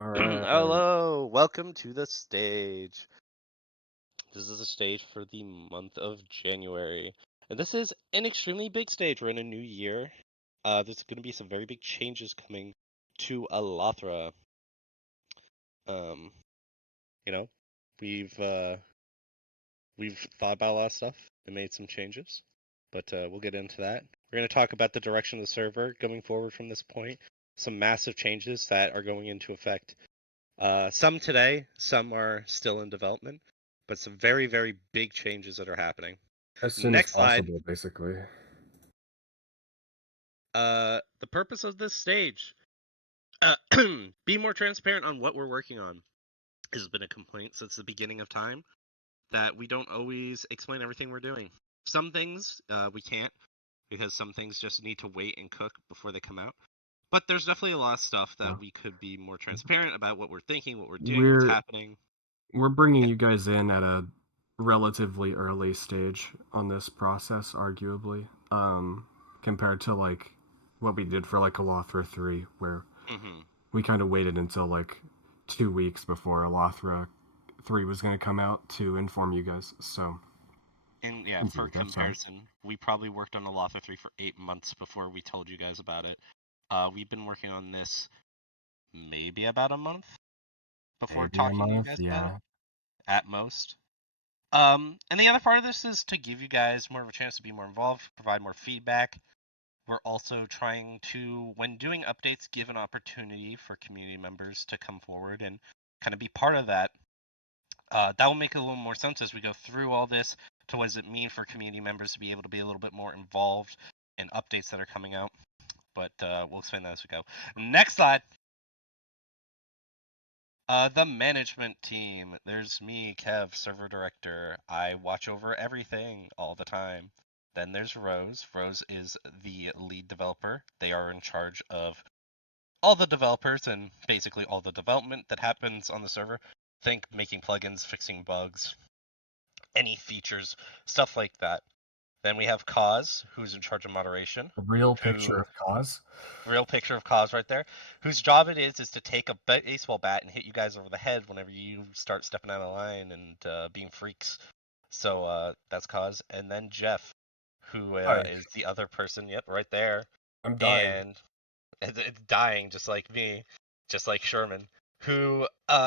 All right. Hello, welcome to the stage. This is a stage for the month of January. And this is an extremely big stage. We're in a new year. There's going to be some very big changes coming to Alathra. Um, you know, we've uh, we've thought about a lot of stuff and made some changes, but we'll get into that. We're going to talk about the direction of the server going forward from this point. Some massive changes that are going into effect. Some today, some are still in development, but some very, very big changes that are happening. As soon as Next slide. possible, basically. The purpose of this stage. Be more transparent on what we're working on. Has been a complaint since the beginning of time that we don't always explain everything we're doing. Some things we can't because some things just need to wait and cook before they come out. But there's definitely a lot of stuff Yeah. that we could be more transparent about what we're thinking, what we're doing, what's We're happening. we're bringing Yeah. you guys in at a relatively early stage on this process, arguably, compared to like what we did for like Alathra 3, where Mm-hmm. we kind of waited until like 2 weeks before Alathra 3 was going to come out to inform you guys. So, And yeah, easy for with that, sorry. comparison, we probably worked on Alathra 3 for 8 months before we told you guys about it. We've been working on this maybe about a month before Maybe a talking to you month, guys about it, yeah. at most. And the other part of this is to give you guys more of a chance to be more involved, provide more feedback. We're also trying to, when doing updates, give an opportunity for community members to come forward and kind of be part of that. That will make a little more sense as we go through all this to what does it mean for community members to be able to be a little bit more involved in updates that are coming out. But we'll explain that as we go. Next slide. The management team. There's me, Kev, server director. I watch over everything all the time. Then there's Rose. Rose is the lead developer. They are in charge of all the developers and basically all the development that happens on the server. Think making plugins, fixing bugs, any features, stuff like that. Then we have Cause, who's in charge of moderation, A real picture who of cause. real picture of Cause right there, whose job it is to take a baseball bat and hit you guys over the head whenever you start stepping out of line and being freaks. So that's Cause, and then Jeff, who Hi, is the other person. Yep, right there, I'm dying. and it's dying just like me, just like Sherman, who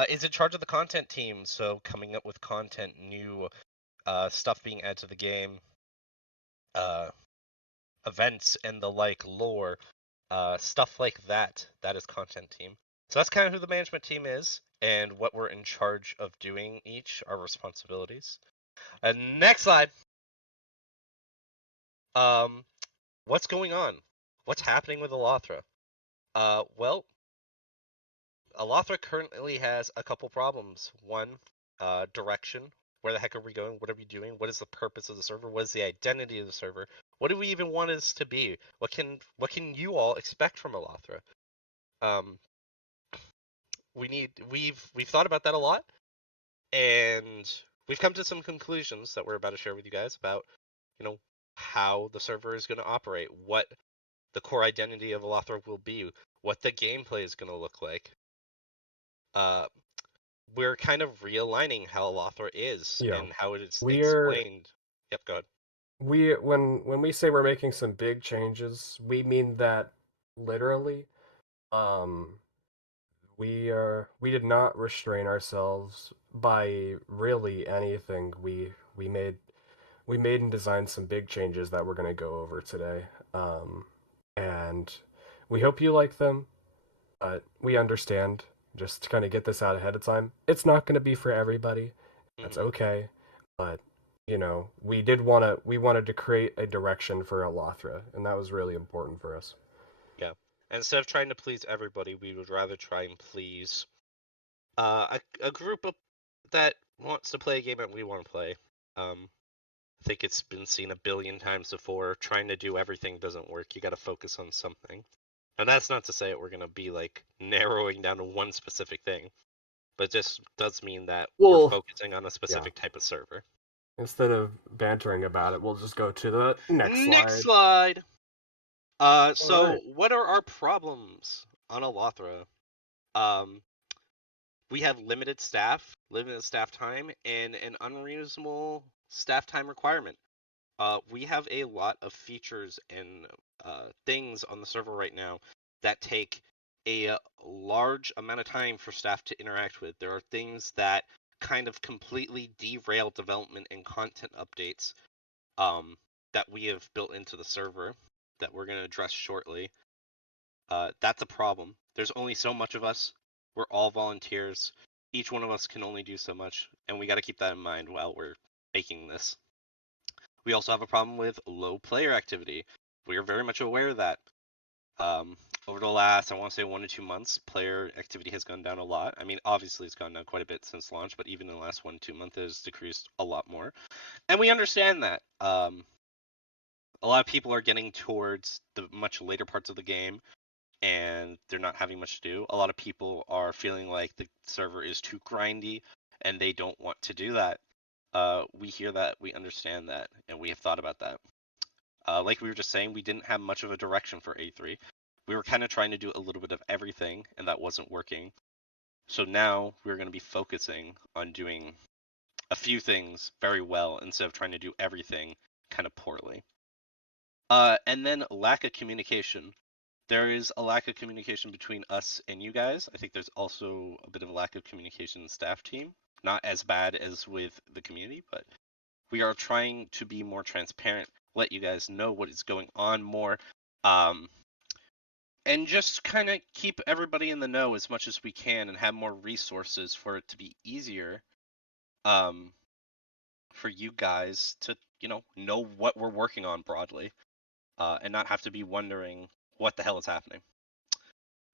is in charge of the content team. So coming up with content, new stuff being added to the game, uh, events and the like, lore, stuff like that. That is content team. So that's kind of who the management team is and what we're in charge of doing each, our responsibilities. Next slide. Um, what's going on? What's happening with Alathra? Well, Alathra currently has a couple problems. One, direction. Where the heck are we going? What are we doing? What is the purpose of the server? What is the identity of the server? What do we even want us to be? What can you all expect from Alathra? Um, we've thought about that a lot, and we've come to some conclusions that we're about to share with you guys about, you know, how the server is going to operate, what the core identity of Alathra will be, what the gameplay is going to look like. Uh, we're kind of realigning how Alathra is Yeah. and how it is We're explained. Yep, go ahead. when we say we're making some big changes, we mean that literally. Um, we did not restrain ourselves by really anything. We made and designed some big changes that we're gonna go over today. And we hope you like them, but we understand. Just to kind of get this out ahead of time, it's not gonna be for everybody. That's Hmm. okay, but we wanted to create a direction for Alathra, and that was really important for us. Yeah. Instead of trying to please everybody, we would rather try and please a group of that wants to play a game that we want to play. I think it's been seen a billion times before. Trying to do everything doesn't work. You got to focus on something. And that's not to say that we're going to be like narrowing down to one specific thing, but it just does mean that we're Well, focusing on a yeah. specific type of server. Instead of bantering about it, we'll just go to the next Next slide. slide. All So right. what are our problems on Alathra? Um, we have limited staff time, and an unreasonable staff time requirement. We have a lot of features and things on the server right now that take a large amount of time for staff to interact with. There are things that kind of completely derail development and content updates um, that we have built into the server that we're going to address shortly. That's a problem. There's only so much of us. We're all volunteers. Each one of us can only do so much, and we got to keep that in mind while we're making this. We also have a problem with low player activity. We are very much aware of that. Um, Over the last, I want to say 1 to 2 months, player activity has gone down a lot. I mean, obviously it's gone down quite a bit since launch, but even in the last 1 to 2 months, it has decreased a lot more. And we understand that. A lot of people are getting towards the much later parts of the game, and they're not having much to do. A lot of people are feeling like the server is too grindy, and they don't want to do that. We hear that, we understand that, and we have thought about that. Like we were just saying, we didn't have much of a direction for A3. We were kind of trying to do a little bit of everything, and that wasn't working. So now we're going to be focusing on doing a few things very well instead of trying to do everything kind of poorly. And then lack of communication. There is a lack of communication between us and you guys. I think there's also a bit of a lack of communication in the staff team. Not as bad as with the community, but we are trying to be more transparent, let you guys know what is going on more, and just kind of keep everybody in the know as much as we can and have more resources for it to be easier um, for you guys to, know what we're working on broadly and not have to be wondering what the hell is happening.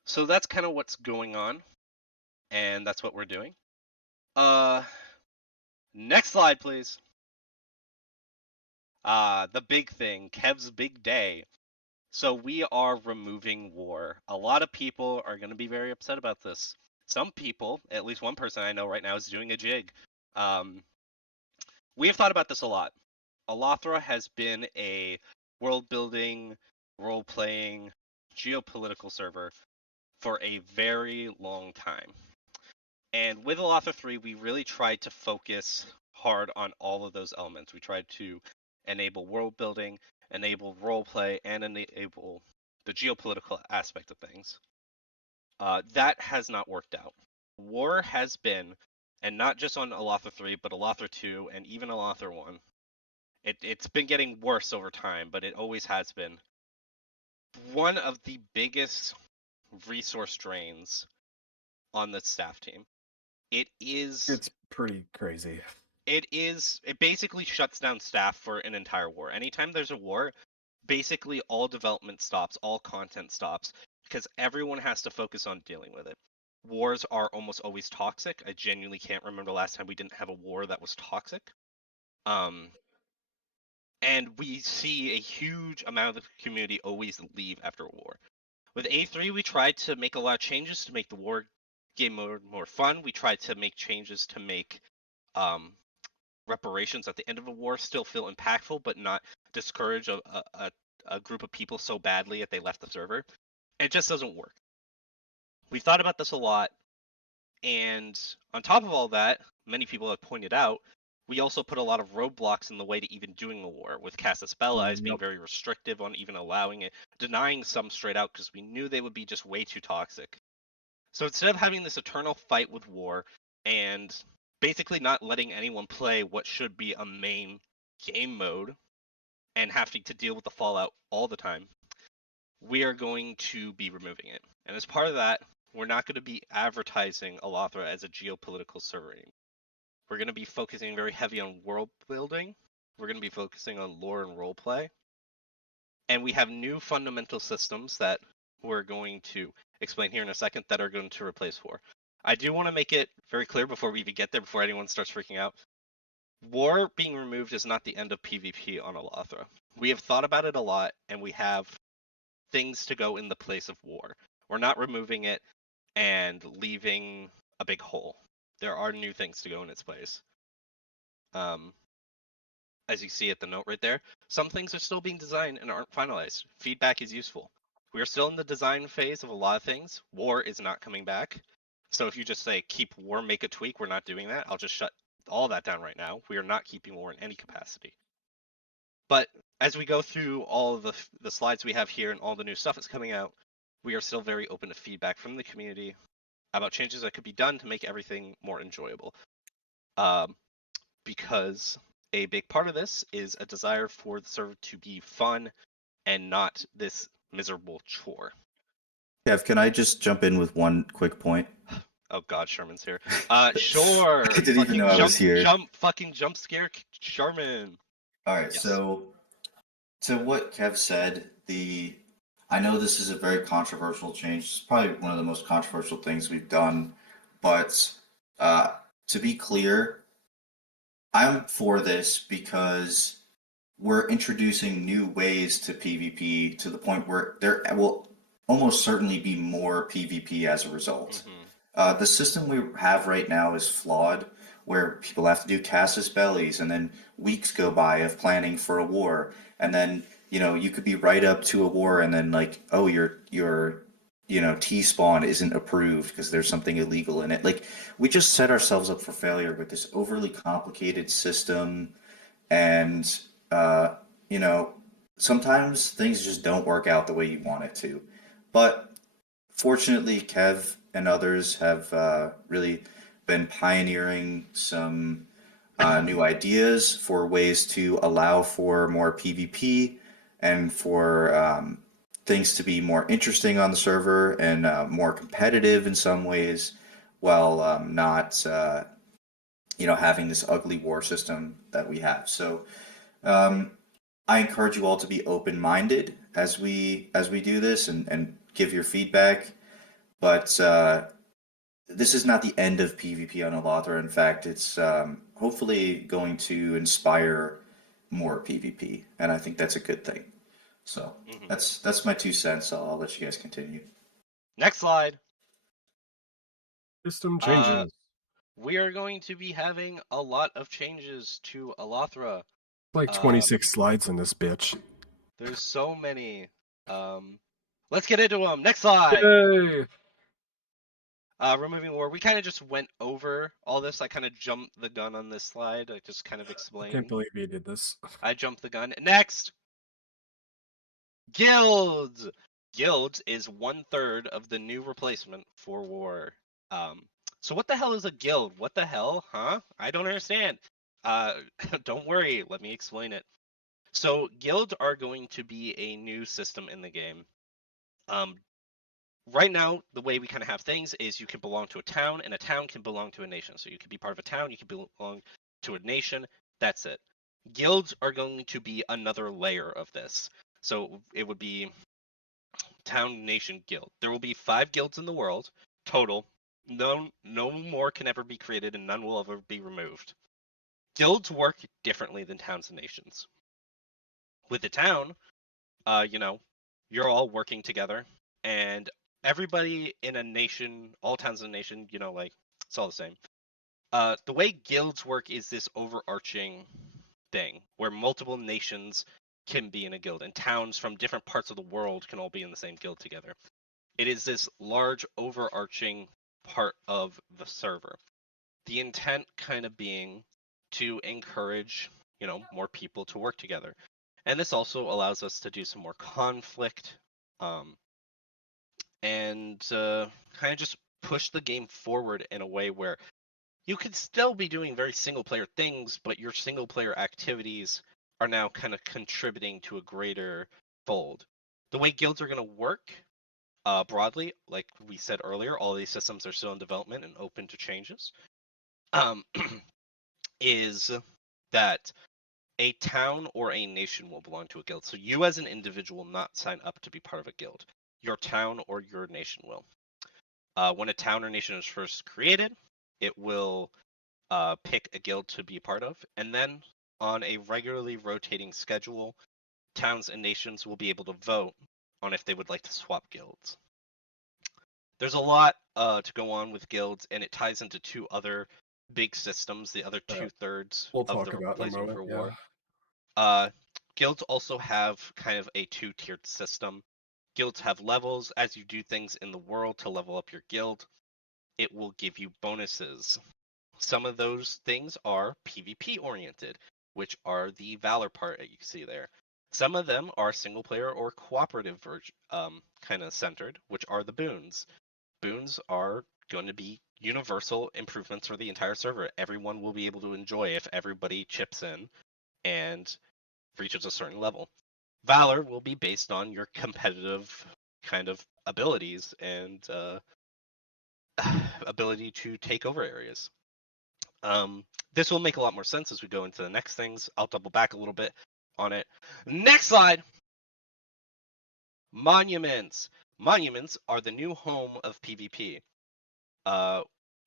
So that's kind of what's going on, and that's what we're doing. Next slide, please. The big thing, Kev's big day. So we are removing war. A lot of people are going to be very upset about this. Some people, at least one person I know right now, is doing a jig. We have thought about this a lot. Alathra has been a world-building, role-playing, geopolitical server for a very long time. And with Alathra 3, we really tried to focus hard on all of those elements. We tried to enable world building, enable roleplay, and enable the geopolitical aspect of things. That has not worked out. War has been, and not just on Alathra 3, but Alathra 2 and even Alathra 1. It's been getting worse over time, but it always has been one of the biggest resource drains on the staff team. It's pretty crazy. It basically shuts down staff for an entire war. Anytime there's a war, basically all development stops, all content stops, because everyone has to focus on dealing with it. Wars are almost always toxic. I genuinely can't remember the last time we didn't have a war that was toxic. And we see a huge amount of the community always leave after a war. With A3, we tried to make a lot of changes to make the war game mode more fun. We tried to make changes to make reparations at the end of a war still feel impactful, but not discourage a group of people so badly that they left the server. It just doesn't work. We've thought about this a lot, and on top of all that, many people have pointed out, we also put a lot of roadblocks in the way to even doing the war, with Casta Spella as being very restrictive on even allowing it, denying some straight out because we knew they would be just way too toxic. So instead of having this eternal fight with war and basically not letting anyone play what should be a main game mode and having to deal with the fallout all the time, we are going to be removing it. And as part of that, we're not going to be advertising Alathra as a geopolitical server anymore. We're going to be focusing very heavy on world building. We're going to be focusing on lore and roleplay. And we have new fundamental systems that we're going to explain here in a second that are going to replace war. I do want to make it very clear before we even get there, before anyone starts freaking out. War being removed is not the end of PvP on Alathra. We have thought about it a lot, and we have things to go in the place of war. We're not removing it and leaving a big hole. There are new things to go in its place. As you see at the note right there, some things are still being designed and aren't finalized. Feedback is useful. We are still in the design phase of a lot of things. War is not coming back. So if you just say keep war, make a tweak, we're not doing that. I'll just shut all that down right now. We are not keeping war in any capacity. But as we go through all of the slides we have here and all the new stuff that's coming out, we are still very open to feedback from the community about changes that could be done to make everything more enjoyable. Because a big part of this is a desire for the server to be fun and not this miserable chore. Kev, can I just jump in with one quick point? Oh God, Sherman's here. Sure. I didn't even know I was here. Fucking jump scare Sherman. All right, Yes. so to what Kev said, I know this is a very controversial change. It's probably one of the most controversial things we've done, but to be clear, I'm for this because we're introducing new ways to PvP to the point where there will almost certainly be more PvP as a result. The system we have right now is flawed, where people have to do casus bellis, and then weeks go by of planning for a war, and then you could be right up to a war, and then like, oh, your T spawn isn't approved because there's something illegal in it. Like, we just set ourselves up for failure with this overly complicated system, and you know, sometimes things just don't work out the way you want it to. But fortunately, Kev and others have really been pioneering some new ideas for ways to allow for more PvP and for things to be more interesting on the server and more competitive in some ways, while not having this ugly war system that we have. So I encourage you all to be open-minded as we do this and give your feedback. But this is not the end of PvP on Alathra. In fact, it's hopefully going to inspire more PvP, and I think that's a good thing. So that's my 2 cents. I'll let you guys continue. Next slide. System changes. We are going to be having a lot of changes to Alathra. Like 26 slides in this bitch. There's so many. Let's get into them. Next slide. Yay! Removing war. We kind of just went over all this. I kind of jumped the gun on this slide. I just kind of I explained. can't believe you did this. I jumped the gun. Next. Guilds. Guilds is 1/3 of the new replacement for war. So what the hell is a guild? What the hell? Huh? I don't understand. Don't worry. Let me explain it. So guilds are going to be a new system in the game. Right now, the way we kind of have things is you can belong to a town, and a town can belong to a nation. So you can be part of a town, you can belong to a nation. That's it. Guilds are going to be another layer of this. So it would be town, nation, guild. There will be 5 guilds in the world total. No more can ever be created, and none will ever be removed. Guilds work differently than towns and nations. With a town, you're all working together, and everybody in a nation, all towns in a nation, like, it's all the same. The way guilds work is this overarching thing where multiple nations can be in a guild, and towns from different parts of the world can all be in the same guild together. It is this large overarching part of the server. The intent kind of being to encourage, more people to work together. And this also allows us to do some more conflict, and kind of just push the game forward in a way where you could still be doing very single player things, but your single player activities are now kind of contributing to a greater fold. The way guilds are going to work, broadly, like we said earlier, all these systems are still in development and open to changes, is that a town or a nation will belong to a guild. So you as an individual will not sign up to be part of a guild. Your town or your nation will. When a town or nation is first created, it will pick a guild to be a part of, and then on a regularly rotating schedule, towns and nations will be able to vote on if they would like to swap guilds. There's a lot to go on with guilds, and it ties into 2 other big systems, the other 2/3 We'll of talk the about in a replacement moment. for Yeah. war. Guilds also have kind of a 2-tiered system. Guilds have levels as you do things in the world to level up your guild. it will give you bonuses. Some of those things are PvP oriented, which are the Valor part that you can see there. Some of them are single player or cooperative kind of centered, which are the boons. Boons are going to be universal improvements for the entire server. Everyone will be able to enjoy if everybody chips in and reaches a certain level. Valor will be based on your competitive kind of abilities and ability to take over areas. This will make a lot more sense as we go into the next things. I'll double back a little bit on it. Next slide. Monuments. Monuments are the new home of PvP.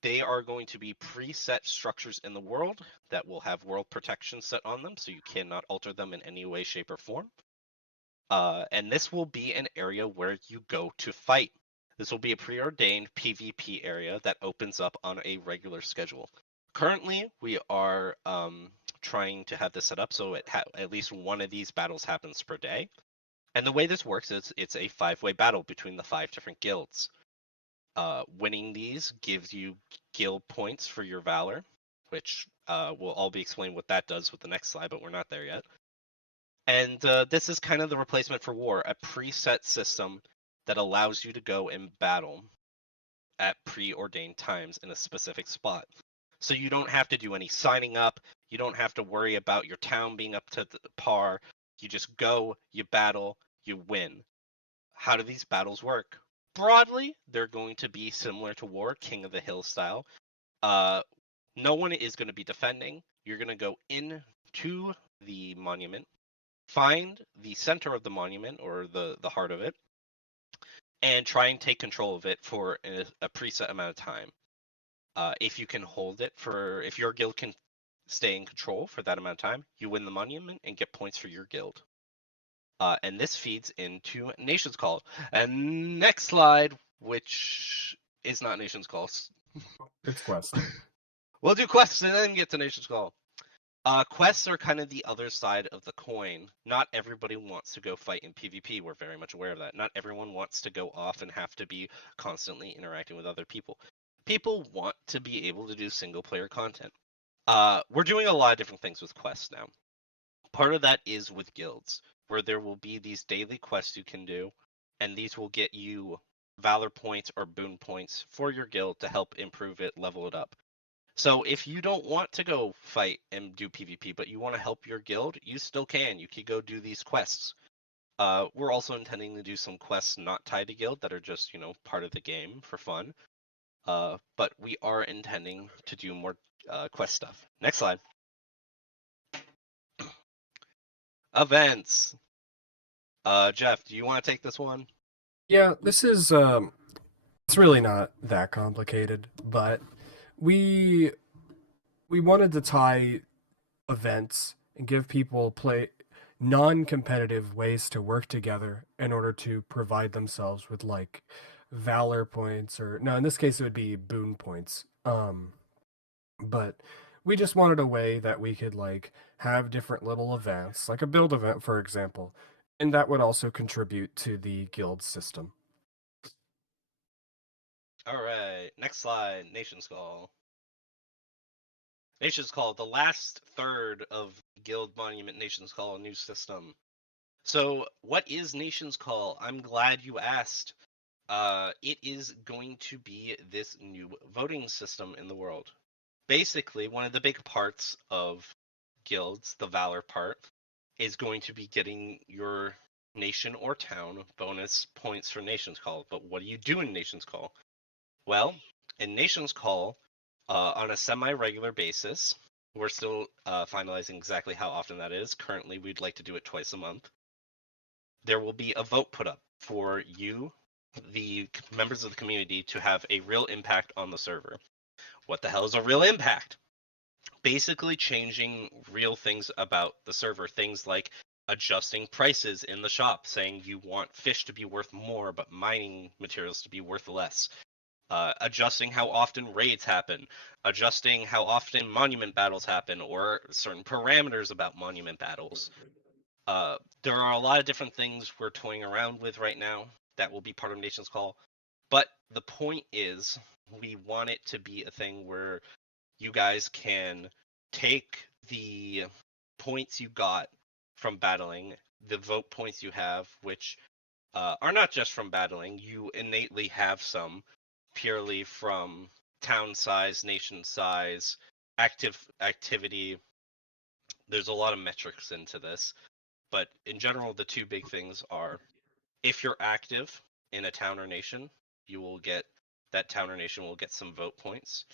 They are going to be preset structures in the world that will have world protection set on them, so you cannot alter them in any way, shape, or form. And this will be an area where you go to fight. This will be a preordained PvP area that opens up on a regular schedule. Currently, we are trying to have this set up so at least one of these battles happens per day. And the way this works is it's a 5-way battle between the 5 different guilds. Winning these gives you guild points for your valor, which will all be explained what that does with the next slide, but we're not there yet. And this is kind of the replacement for war, a preset system that allows you to go and battle at preordained times in a specific spot. So you don't have to do any signing up. You don't have to worry about your town being up to the par. You just go, you battle, you win. How do these battles work? Broadly, they're going to be similar to war, King of the Hill style. No one is going to be defending. You're going to go into the monument, find the center of the monument or the heart of it, and try and take control of it for a preset amount of time. If you can hold it if your guild can stay in control for that amount of time, you win the monument and get points for your guild. And this feeds into Nation's Call. And next slide, which is not Nation's Call. It's Quest. We'll do quests and then get to Nation's Call. Quests are kind of the other side of the coin. Not everybody wants to go fight in PvP. We're very much aware of that. Not everyone wants to go off and have to be constantly interacting with other people. People want to be able to do single player content. We're doing a lot of different things with quests now. Part of that is with guilds, where there will be these daily quests you can do, and these will get you valor points or boon points for your guild to help improve it, level it up. So if you don't want to go fight and do PvP, but you want to help your guild, you still can. You can go do these quests. We're also intending to do some quests not tied to guild that are just, part of the game for fun. But we are intending to do more quest stuff. Next slide. Events. Jeff, do you want to take this one? Yeah, this is it's really not that complicated, but we wanted to tie events and give people play non-competitive ways to work together in order to provide themselves with like valor points, or no, in this case it would be boon points. But we just wanted a way that we could like have different little events, like a build event for example, and that would also contribute to the guild system. All right, next slide. Nation's Call. Nation's Call, the last third of Guild Monument Nation's Call new system. So, what is Nation's Call? I'm glad you asked. It is going to be this new voting system in the world. Basically, one of the big parts of guilds, the Valor part, is going to be getting your nation or town bonus points for Nation's Call. But what do you do in Nation's Call? Well, in Nation's Call, on a semi-regular basis, we're still finalizing exactly how often that is. Currently, we'd like to do it twice a month. There will be a vote put up for you, the members of the community, to have a real impact on the server. What the hell is a real impact? Basically changing real things about the server. Things like adjusting prices in the shop, saying you want fish to be worth more, but mining materials to be worth less. Adjusting how often raids happen, adjusting how often monument battles happen, or certain parameters about monument battles. There are a lot of different things we're toying around with right now that will be part of Nation's Call. But the point is, we want it to be a thing where you guys can take the points you got from battling, the vote points you have, which are not just from battling. You innately have some purely from town size, nation size, activity. There's a lot of metrics into this, but in general, the two big things are if you're active in a town or nation, you will get that town or nation will get some vote points.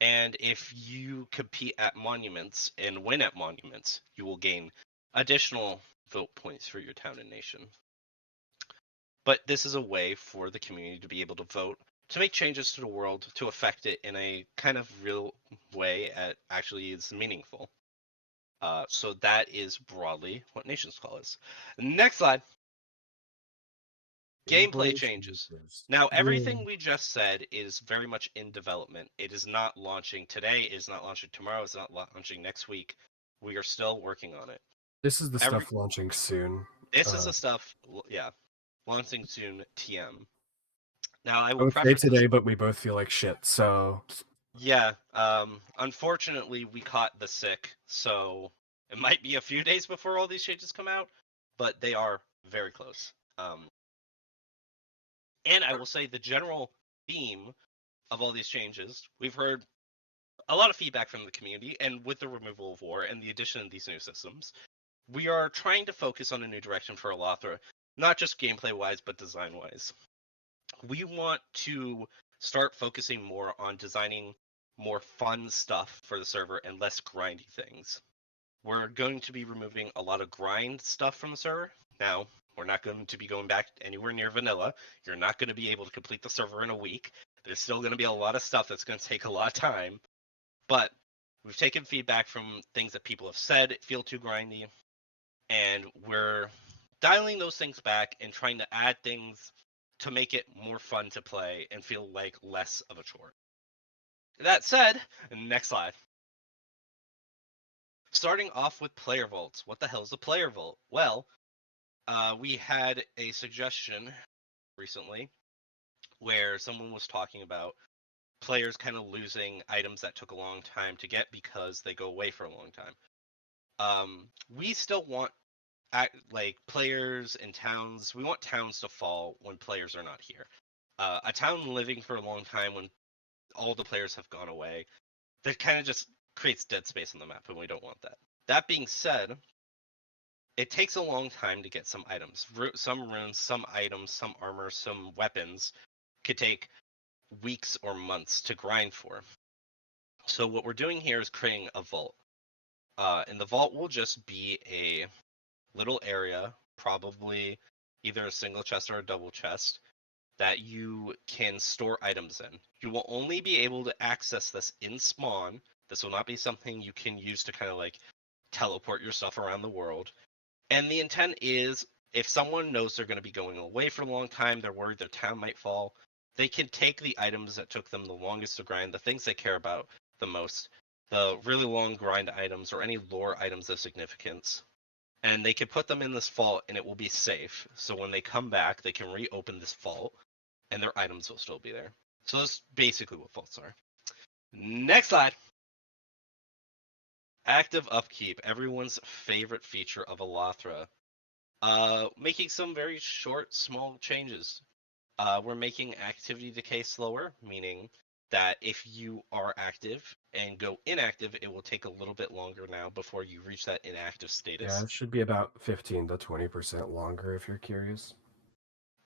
And if you compete at monuments and win at monuments, you will gain additional vote points for your town and nation. But this is a way for the community to be able to vote, to make changes to the world, to affect it in a kind of real way that actually is meaningful. So that is broadly what Nations Call is. Next slide. Gameplay changes. Now, everything we just said is very much in development. It is not launching today. It is not launching tomorrow. It's not launching next week. We are still working on it. This is the stuff launching soon. This is the stuff, yeah, launching soon. TM. Now, I will Both say preface today, this. but we both feel like shit. So Yeah. Unfortunately, we caught the sick, so it might be a few days before all these changes come out, but they are very close. And I will say the general theme of all these changes, we've heard a lot of feedback from the community, and with the removal of war and the addition of these new systems, we are trying to focus on a new direction for Alathra, not just gameplay-wise, but design-wise. We want to start focusing more on designing more fun stuff for the server and less grindy things. We're going to be removing a lot of grind stuff from the server. Now, we're not going to be going back anywhere near vanilla. You're not going to be able to complete the server in a week. There's still going to be a lot of stuff that's going to take a lot of time. But we've taken feedback from things that people have said feel too grindy, and we're dialing those things back and trying to add things to make it more fun to play and feel like less of a chore. That said, next slide. Starting off with player vaults. What the hell is a player vault? Well, we had a suggestion recently where someone was talking about players kind of losing items that took a long time to get because they go away for a long time. We still want like players in towns. We want towns to fall when players are not here. A town living for a long time when all the players have gone away, that kind of just creates dead space on the map, and we don't want that. That being said, it takes a long time to get some items. Some runes, some items, some armor, some weapons could take weeks or months to grind for. So what we're doing here is creating a vault. And the vault will just be a little area, probably either a single chest or a double chest, that you can store items in. You will only be able to access this in spawn. This will not be something you can use to kind of like teleport your stuff around the world. And the intent is if someone knows they're going to be going away for a long time, they're worried their town might fall, they can take the items that took them the longest to grind, the things they care about the most, the really long grind items or any lore items of significance, and they can put them in this vault and it will be safe. So when they come back, they can reopen this vault and their items will still be there. So that's basically what vaults are. Next slide. Active upkeep, everyone's favorite feature of Alathra. Making some very short, small changes. We're making activity decay slower, meaning that if you are active and go inactive, it will take a little bit longer now before you reach that inactive status. yeah, it should be about 15 to 20% longer if you're curious.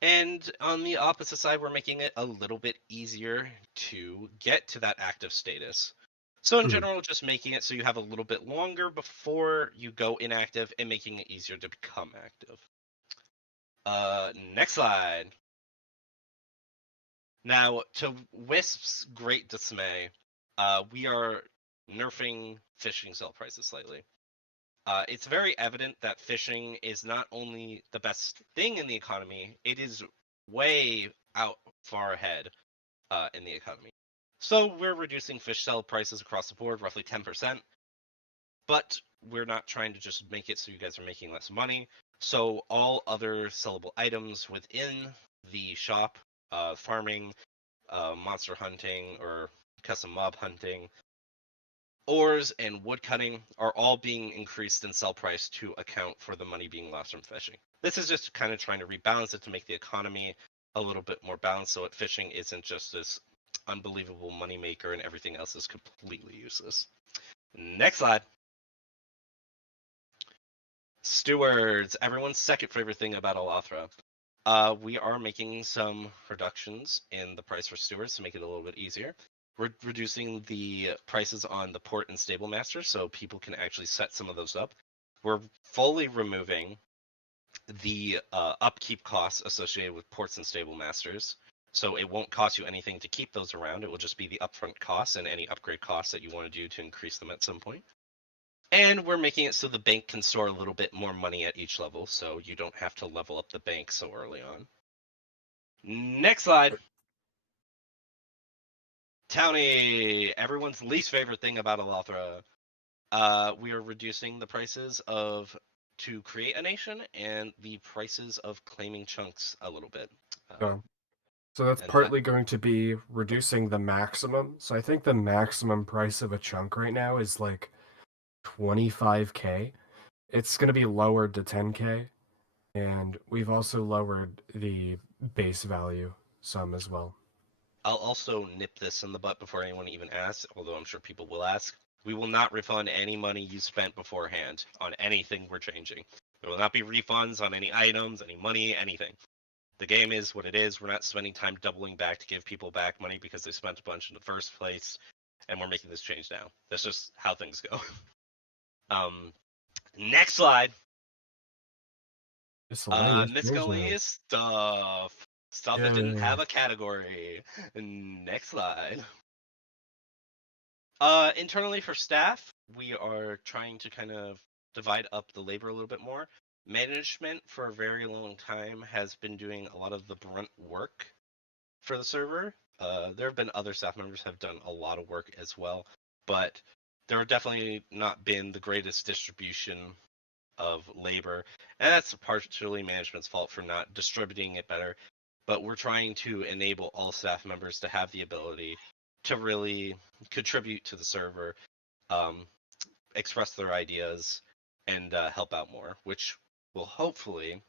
And on the opposite side, we're making it a little bit easier to get to that active status. So in general, just making it so you have a little bit longer before you go inactive and making it easier to become active. Next slide. Now, to Wisp's great dismay, we are nerfing fishing sell prices slightly. It's very evident that fishing is not only the best thing in the economy, it is way out far ahead in the economy. So we're reducing fish sell prices across the board, roughly 10%. But we're not trying to just make it so you guys are making less money. So all other sellable items within the shop farming, monster hunting, or custom mob hunting, ores, and wood cutting are all being increased in sell price to account for the money being lost from fishing. This is just kind of trying to rebalance it to make the economy a little bit more balanced so that fishing isn't just this unbelievable moneymaker and everything else is completely useless. Next slide. Stewards, everyone's second favorite thing about Alathra. We are making some reductions in the price for stewards to make it a little bit easier. We're reducing the prices on the port and stable master so people can actually set some of those up. We're fully removing the upkeep costs associated with ports and stable masters. So it won't cost you anything to keep those around. It will just be the upfront costs and any upgrade costs that you want to do to increase them at some point. And we're making it so the bank can store a little bit more money at each level, so you don't have to level up the bank so early on. Next slide. Townie, everyone's least favorite thing about Alathra. We are reducing the prices to create a nation and the prices of claiming chunks a little bit. So that's partly going to be reducing the maximum. So I think the maximum price of a chunk right now is like 25K. It's going to be lowered to 10K. And we've also lowered the base value some as well. I'll also nip this in the butt before anyone even asks, although I'm sure people will ask. We will not refund any money you spent beforehand on anything we're changing. There will not be refunds on any items, any money, anything. The game is what it is. We're not spending time doubling back to give people back money because they spent a bunch in the first place, and we're making this change now. That's just how things go. Next slide. Miscellaneous stuff. Stuff that didn't have a category. Next slide. Internally for staff, we are trying to kind of divide up the labor a little bit more. Management for a very long time has been doing a lot of the brunt work for the server. There have been other staff members have done a lot of work as well, but there have definitely not been the greatest distribution of labor, and that's partially management's fault for not distributing it better. But we're trying to enable all staff members to have the ability to really contribute to the server, express their ideas, and help out more, which will hopefully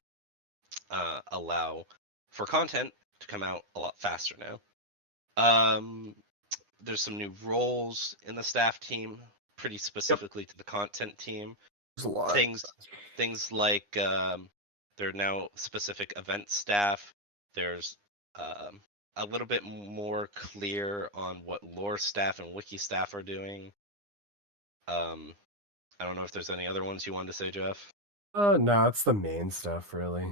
allow for content to come out a lot faster now. There's some new roles in the staff team, pretty specifically to the content team. There's a lot. Things like there are now specific event staff. There's a little bit more clear on what lore staff and wiki staff are doing. I don't know if there's any other ones you wanted to say, Jeff. No, it's the main stuff, really,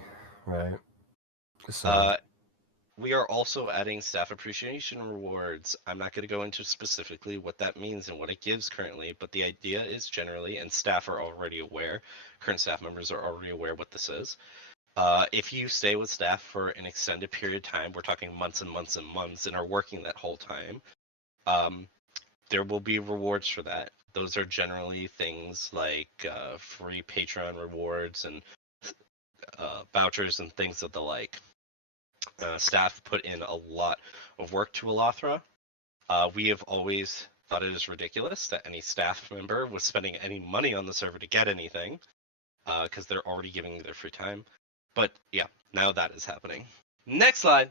right? So we are also adding staff appreciation rewards. I'm not going to go into specifically what that means and what it gives currently, but the idea is generally, and staff are already aware, current staff members are already aware what this is. If you stay with staff for an extended period of time, we're talking months and months and months, and are working that whole time, there will be rewards for that. Those are generally things like free Patreon rewards and vouchers and things of the like. Staff put in a lot of work to Alathra. We have always thought it is ridiculous that any staff member was spending any money on the server to get anything, because they're already giving their free time. But yeah, now that is happening. Next slide.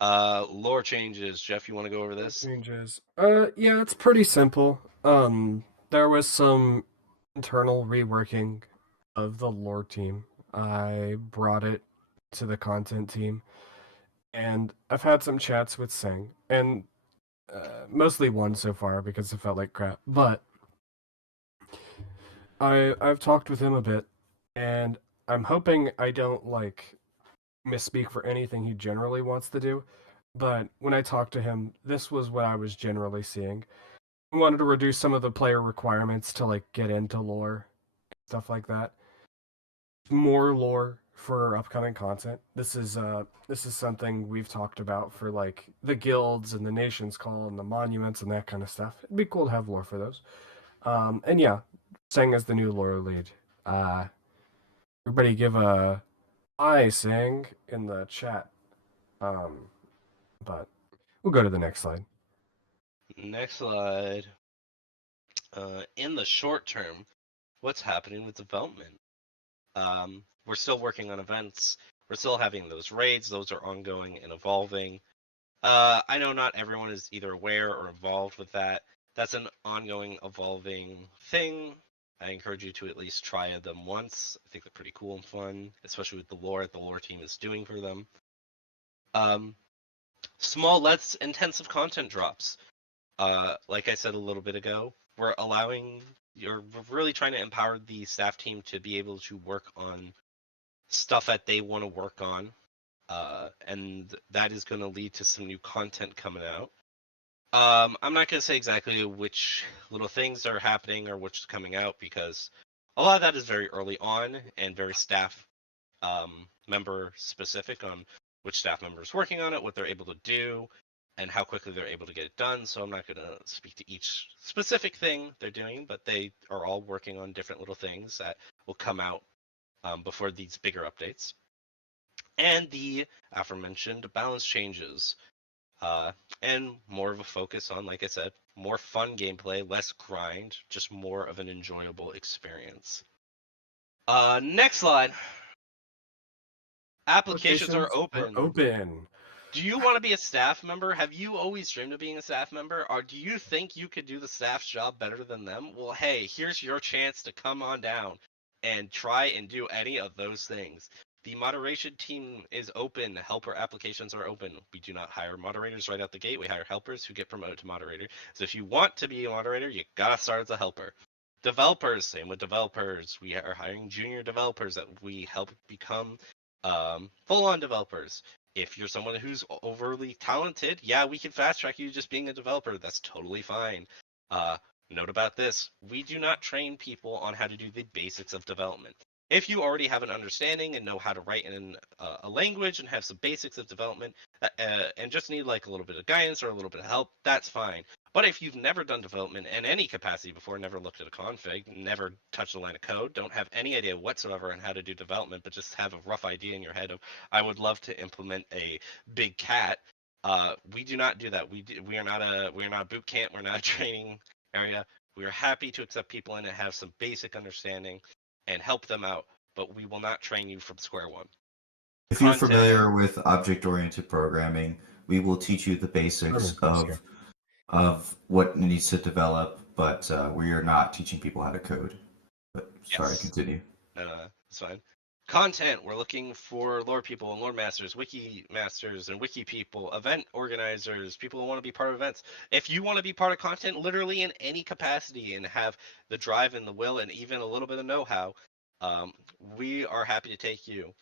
Lore changes. Jeff, you want to go over this? Changes. Yeah, it's pretty simple. There was some internal reworking of the lore team. I brought it to the content team, and I've had some chats with Singh, and mostly one so far because it felt like crap. But I've talked with him a bit, and I'm hoping I don't like misspeak for anything he generally wants to do. But when I talked to him, this was what I was generally seeing. I wanted to reduce some of the player requirements to like get into lore, stuff like that. More lore for upcoming content. This is something we've talked about for like the guilds and the nation's call and the monuments and that kind of stuff. It'd be cool to have lore for those. And yeah, Sang as the new lore lead. Everybody give a saying in the chat. But we'll go to the next slide. Next slide. In the short term, what's happening with development? We're still working on events. We're still having those raids. Those are ongoing and evolving. I know not everyone is either aware or involved with that. That's an ongoing, evolving thing. I encourage you to at least try them once. I think they're pretty cool and fun, especially with the lore the lore team is doing for them. Small, less intensive content drops. Like I said a little bit ago, we're really trying to empower the staff team to be able to work on stuff that they want to work on. And that is going to lead to some new content coming out. I'm not going to say exactly which little things are happening or which is coming out because a lot of that is very early on and very staff member specific on which staff member is working on it, what they're able to do, and how quickly they're able to get it done. So I'm not going to speak to each specific thing they're doing, but they are all working on different little things that will come out before these bigger updates. And the aforementioned balance changes. And more of a focus on, like I said, more fun gameplay, less grind, just more of an enjoyable experience. Next slide. Applications are open. Do you want to be a staff member? Have you always dreamed of being a staff member? Or do you think you could do the staff's job better than them? Well, hey, here's your chance to come on down and try and do any of those things. The moderation team is open. Helper applications are open. We do not hire moderators right out the gate. We hire helpers who get promoted to moderator. So if you want to be a moderator, you gotta start as a helper. Developers, same with developers. We are hiring junior developers that we help become full-on developers. If you're someone who's overly talented, yeah, we can fast track you just being a developer. That's totally fine. Note about this: we do not train people on how to do the basics of development. If you already have an understanding and know how to write in a language and have some basics of development and just need like a little bit of guidance or a little bit of help, that's fine. But if you've never done development in any capacity before, never looked at a config, never touched a line of code, don't have any idea whatsoever on how to do development, but just have a rough idea in your head of, I would love to implement a big cat. We do not do that. We are not a boot camp. We're not a training area. We are happy to accept people in and have some basic understanding and help them out, but we will not train you from square one. If you're familiar with object-oriented programming, we will teach you the basics of what needs to develop, but we are not teaching people how to code. But sorry, continue. It's fine. Content, we're looking for lore people and lore masters, wiki masters and wiki people, event organizers, people who want to be part of events. If you want to be part of content literally in any capacity and have the drive and the will and even a little bit of know-how, we are happy to take you.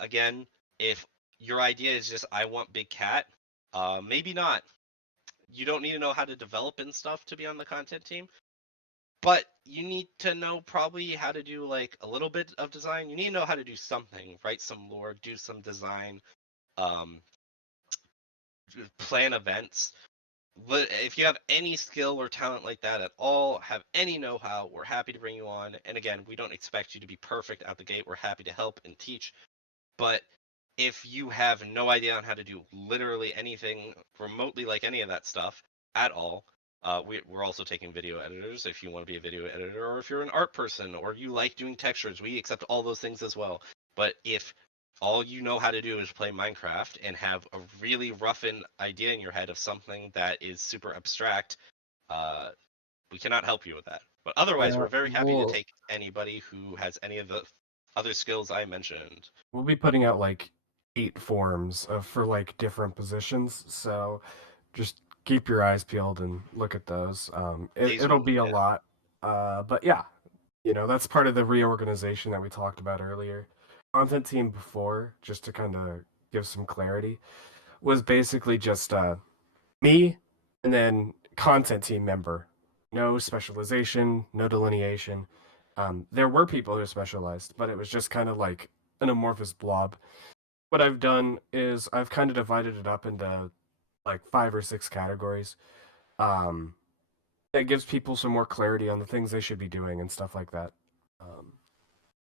Again, if your idea is just, I want big cat, maybe not. You don't need to know how to develop and stuff to be on the content team. But you need to know probably how to do like a little bit of design. You need to know how to do something, write some lore, do some design, um, plan events. If you have any skill or talent like that at all, have any know-how, we're happy to bring you on. And again, we don't expect you to be perfect out the gate. We're happy to help and teach. But if you have no idea on how to do literally anything remotely like any of that stuff at all, we're also taking video editors if you want to be a video editor, or if you're an art person, or you like doing textures, we accept all those things as well. But if all you know how to do is play Minecraft and have a really roughened idea in your head of something that is super abstract, we cannot help you with that. But otherwise, we're very happy to take anybody who has any of the other skills I mentioned. We'll be putting out like 8 forms for like different positions, so just keep your eyes peeled and look at those. It'll be a lot, but yeah, that's part of the reorganization that we talked about earlier. Content team before, just to kind of give some clarity, was basically just me and then content team member. No specialization, no delineation. There were people who specialized, but it was just kind of like an amorphous blob. What I've done is I've kind of divided it up into like 5 or 6 categories. It gives people some more clarity on the things they should be doing and stuff like that.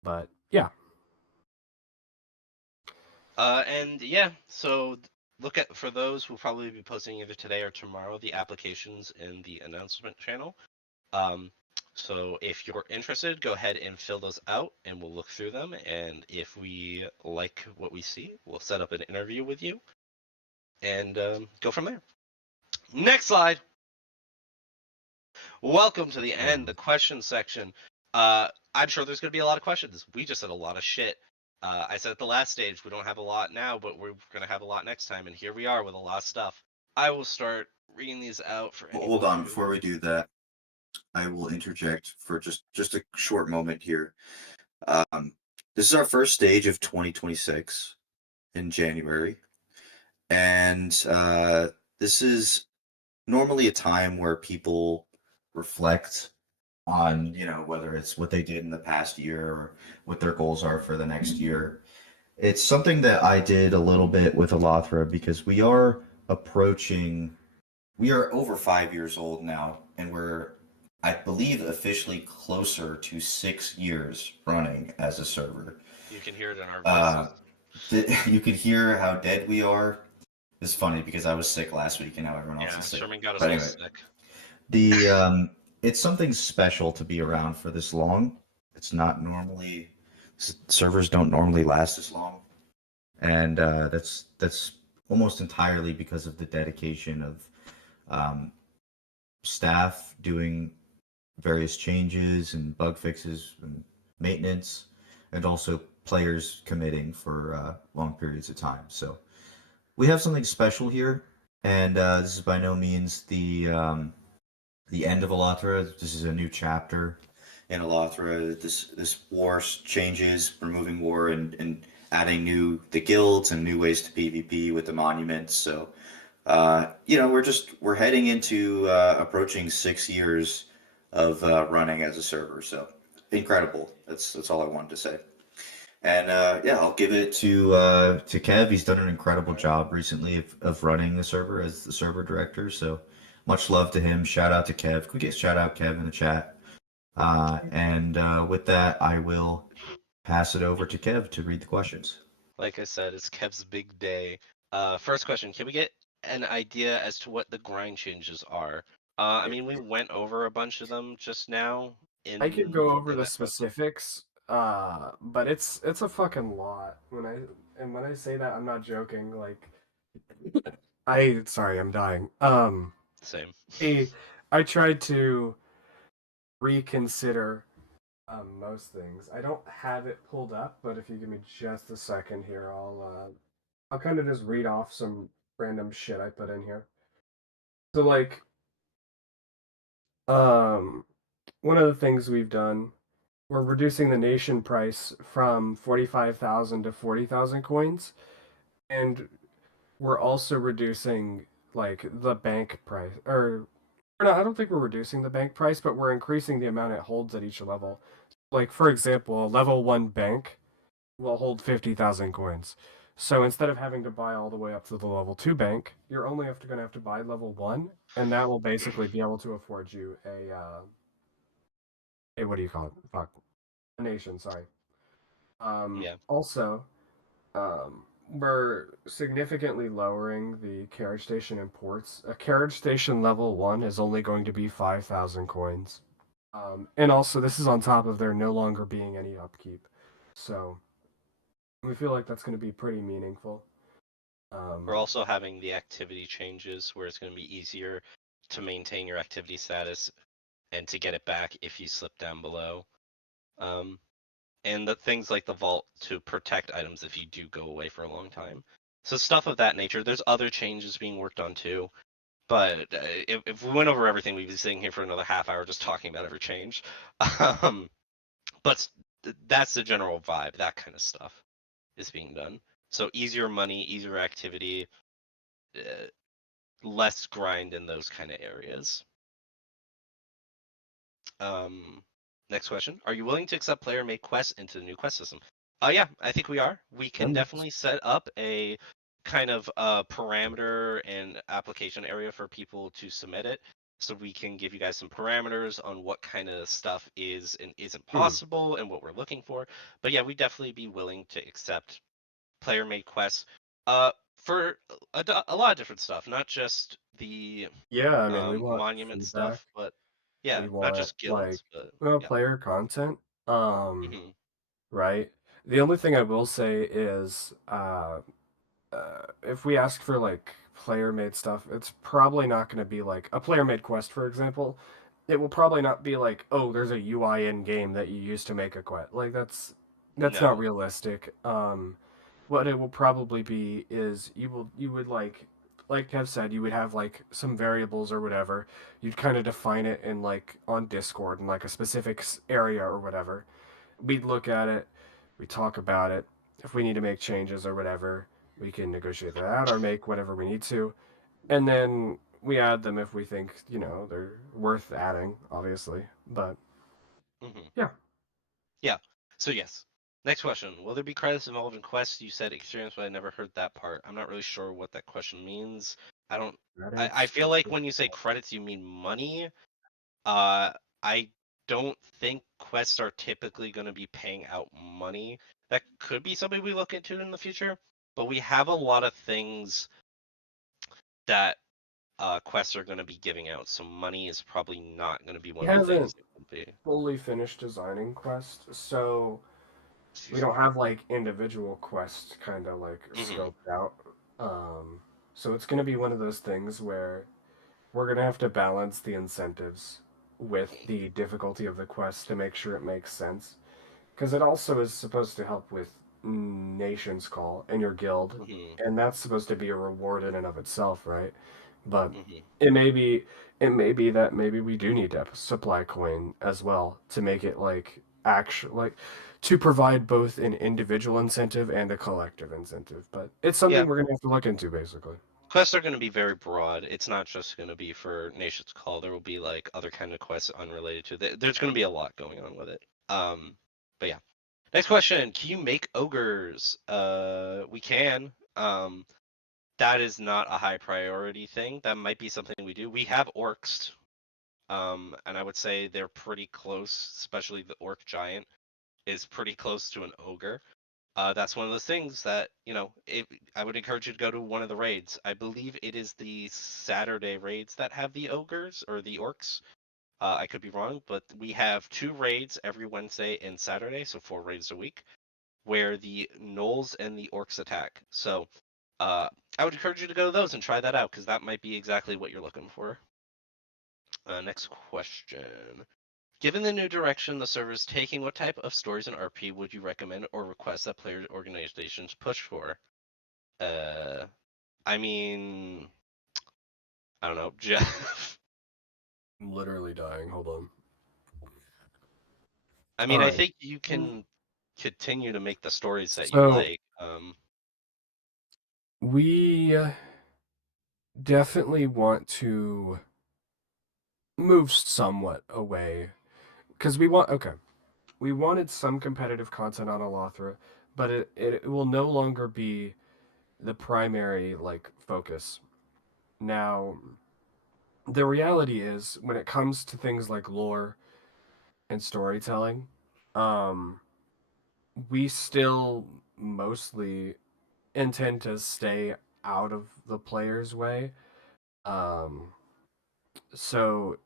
But yeah. And yeah, so look at for those we'll probably be posting either today or tomorrow the applications in the announcement channel. Um, so if you're interested, go ahead and fill those out, and we'll look through them. And if we like what we see, we'll set up an interview with you and go from there. Next slide. Welcome to the end, the question section. I'm sure there's going to be a lot of questions. We just said a lot of shit. I said at the last stage we don't have a lot now, but we're going to have a lot next time, and here we are with a lot of stuff. I will start reading these out for anyone. Hold on, before we do that, I will interject for just a short moment here. This is our first stage of 2026 in January, and this is normally a time where people reflect on, whether it's what they did in the past year or what their goals are for the next year. It's something that I did a little bit with Alathra because we are over 5 years old now, and we're, I believe, officially closer to 6 years running as a server. You can hear it in our Uh, voices. you can hear how dead we are. It's funny because I was sick last week and now everyone else Yeah, is sick. Sherman got us But all anyway, sick. it's something special to be around for this long. It's not normally servers don't normally last this long, and that's almost entirely because of the dedication of um, staff doing various changes and bug fixes and maintenance, and also players committing for long periods of time. So we have something special here, and this is by no means the end of Alathra. This is a new chapter in Alathra. This war changes, removing war and adding the guilds and new ways to PvP with the monuments. So we're heading into approaching 6 years of running as a server. So incredible. That's all I wanted to say. And yeah, I'll give it to Kev. He's done an incredible job recently of running the server as the server director. So much love to him. Shout out to Kev. Could we get shout out Kev in the chat? And with that, I will pass it over to Kev to read the questions. Like I said, it's Kev's big day. First question: can we get an idea as to what the grind changes are? I mean, we went over a bunch of them just now I could go over in the that post. specifics, but it's a fucking lot. When I say that, I'm not joking. Like, sorry, I'm dying. Same. I tried to reconsider most things. I don't have it pulled up, but if you give me just a second here, I'll kind of just read off some random shit I put in here. So like, um, one of the things we've done, we're reducing the nation price from 45,000 to 40,000 coins, and we're also reducing like the bank price, or no, I don't think we're reducing the bank price, but we're increasing the amount it holds at each level. Like for example, a level 1 bank will hold 50,000 coins. So instead of having to buy all the way up to the level 2 bank, you're only going to have to buy level 1, and that will basically be able to afford you a what do you call it? Fuck. A nation, sorry. Yeah. Also, we're significantly lowering the carriage station imports. A carriage station level 1 is only going to be 5,000 coins. And also, this is on top of there no longer being any upkeep. So, we feel like that's going to be pretty meaningful. We're also having the activity changes where it's going to be easier to maintain your activity status and to get it back if you slip down below. And the things like the vault to protect items if you do go away for a long time. So stuff of that nature. There's other changes being worked on too. But if we went over everything, we'd be sitting here for another half hour just talking about every change. But that's the general vibe. That kind of stuff is being done. So easier money, easier activity, less grind in those kind of areas. Next question. Are you willing to accept player-made quests into the new quest system? Yeah, I think we are. We can definitely set up a kind of parameter and application area for people to submit it. So we can give you guys some parameters on what kind of stuff is and isn't possible and what we're looking for. But yeah, we'd definitely be willing to accept player-made quests. For a lot of different stuff, not just the Yeah, I mean, we want monument feedback. stuff, but yeah, We not want just guilds, but yeah. player content. hmm Right. The only thing I will say is, if we ask for like player made stuff, it's probably not going to be like a player made quest, for example. It will probably not be like, oh, there's a UI in game that you use to make a quest. Like that's not No. realistic. What it will probably be is you would like Kev said, you would have like some variables or whatever. You'd kind of define it in like on Discord in like a specific area or whatever. We'd look at it, we talk about it. If we need to make changes or whatever, we can negotiate that out or make whatever we need to. And then we add them if we think, they're worth adding, obviously. But hmm yeah. Yeah. So yes. Next question. Will there be credits involved in quests? You said experience, but I never heard that part. I'm not really sure what that question means. I don't. I Credits. feel like when you say credits, you mean money. I don't think quests are typically going to be paying out money. That could be something we look into in the future, but we have a lot of things that quests are going to be giving out, so money is probably not going to be We one of the things haven't it will be. fully finished designing Quest, so we Excuse don't me. have like individual quests kind of like hmm scoped out. Um, so it's going to be one of those things where we're going to have to balance the incentives with the difficulty of the quest to make sure it makes sense. Because it also is supposed to help with Nation's Call and your guild, hmm and that's supposed to be a reward in and of itself, right? But hmm it may be it may be that maybe we do need to supply coin as well to make it like actual like to provide both an individual incentive and a collective incentive. But it's Yeah, something we're gonna have to look into basically. quests are going to be very broad. It's not just going to be for Nation's Call. There will be like other kind of quests unrelated to that. There's going to be a lot going on with it. But yeah. Next question. Can you make ogres? We can. That is not a high priority thing. That might be something we do. We have orcs. And I would say they're pretty close, especially the orc giant is pretty close to an ogre. That's one of those things that, I would encourage you to go to one of the raids. I believe it is the Saturday raids that have the ogres or the orcs. I could be wrong, but we have 2 raids every Wednesday and Saturday, so 4 raids a week, where the gnolls and the orcs attack. So I would encourage you to go to those and try that out, because that might be exactly what you're looking for. Next question. Given the new direction the server is taking, what type of stories in RP would you recommend or request that players organizations push for? I mean, I don't know, Jeff. I'm literally dying. Hold on. I All mean, I right. think you can continue to make the stories that you So like. we definitely want to move somewhat away because we wanted some competitive content on Alathra, but it will no longer be the primary like focus. Now, the reality is when it comes to things like lore and storytelling, um, we still mostly intend to stay out of the player's way. Um, so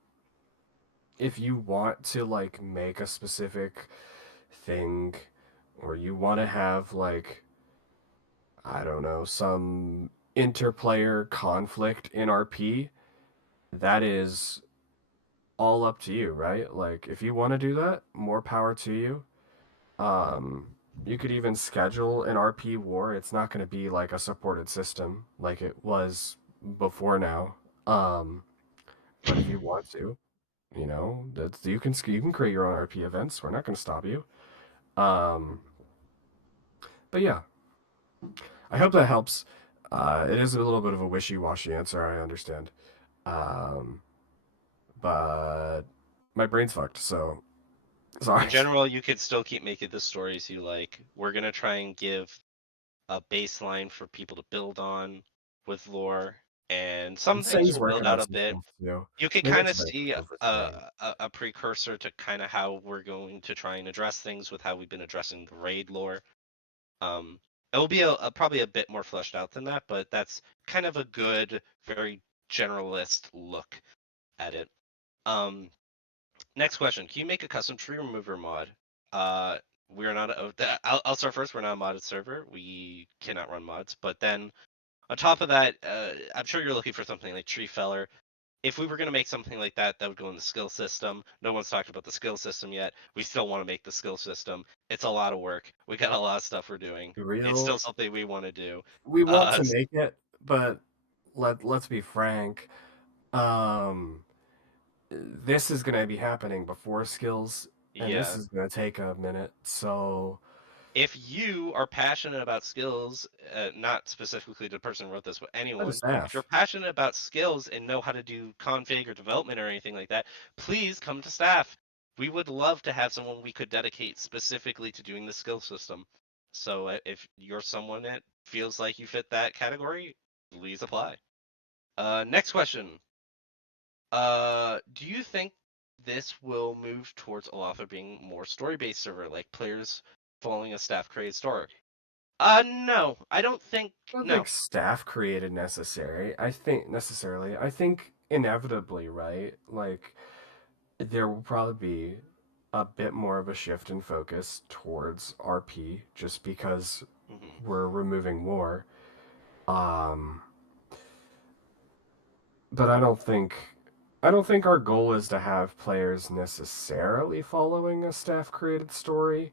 if you want to like make a specific thing or you want to have like I don't know, some interplayer conflict in RP, that is all up to you, right? Like if you want to do that, more power to you. Um you could even schedule an RP war. It's not going to be like a supported system like it was before now. Um but if you want to, that's you can create your own RP events. We're not going to stop you. Um but yeah, I hope that helps. It is a little bit of a wishy-washy answer, I understand. Um, but my brain's fucked, so sorry. In general, you could still keep making the stories you like. We're gonna try and give a baseline for people to build on with lore, and some And things Sing's will build working out on a some bit. stuff too. You could Maybe kind that's of a better see question for Sing. a precursor to kind of how we're going to try and address things with how we've been addressing the raid lore. It will be probably a bit more fleshed out than that, but that's kind of a good, very generalist look at it. Next question: can you make a custom tree remover mod? We're not. I'll start first. We're not a modded server. We cannot run mods. But then on top of that, I'm sure you're looking for something like tree feller. If we were going to make something like that, that would go in the skill system. No one's talked about the skill system yet. We still want to make the skill system. It's a lot of work. We got a lot of stuff we're doing. It's Real, still something we want to do. we want Uh, to make it, but let's be frank. Um, this is gonna be happening before skills, and this yeah. is gonna take a minute. So If you are passionate about skills, not specifically the person who wrote this, but let anyone, us if you're staff. passionate about skills and know how to do config or development or anything like that, please come to staff. We would love to have someone we could dedicate specifically to doing the skill system. So if you're someone that feels like you fit that category, please apply. Next question. Do you think this will move towards Alathra being more story-based server, like players following a staff created story? No, I don't think. I don't No. think staff created necessary. I think necessarily. I think inevitably, right? Like there will probably be a bit more of a shift in focus towards RP just because Hmm. we're removing war. Um, but I don't think our goal is to have players necessarily following a staff created story.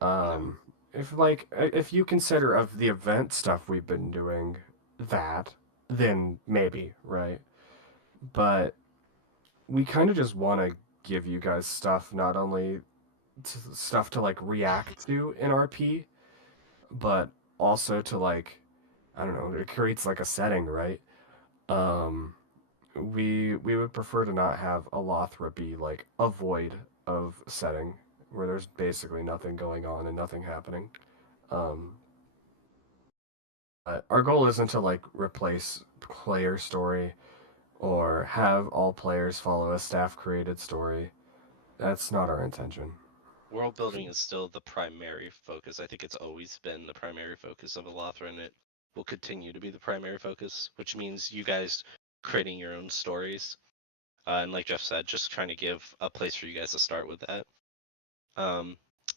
No. Um, if you consider of the event stuff we've been doing that, then maybe, right? But we kind of just want to give you guys stuff, not only stuff to like react to in RP, but also to like, I don't know, it creates like a setting, right? Um, we would prefer to not have Alathra be like a void of setting where there's basically nothing going on and nothing happening. Um, but our goal isn't to like replace player story or have all players follow a staff created story. That's not our intention. World building is still the primary focus. I think it's always been the primary focus of Alathra, and it will continue to be the primary focus, which means you guys creating your own stories. And like Jeff said, just trying to give a place for you guys to start with that. Um,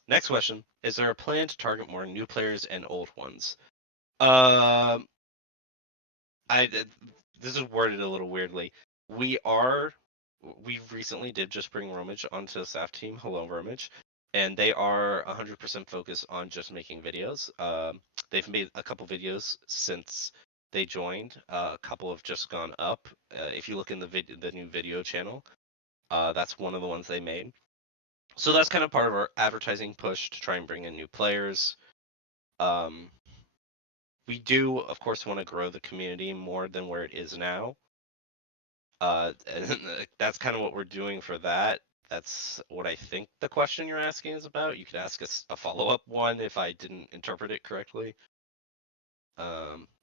Next question: is there a plan to target more new players and old ones? Um, I this is worded a little weirdly. We are we recently did just bring Romage onto the staff team. Hello, Romage, and they are 100% focused on just making videos. They've made a couple videos since they joined. A couple have just gone up. If you look in the new video channel, that's one of the ones they made. So that's kind of part of our advertising push to try and bring in new players. Um, we do, of course, want to grow the community more than where it is now. And that's kind of what we're doing for that. That's what I think the question you're asking is about. You could ask us a follow-up one if I didn't interpret it correctly.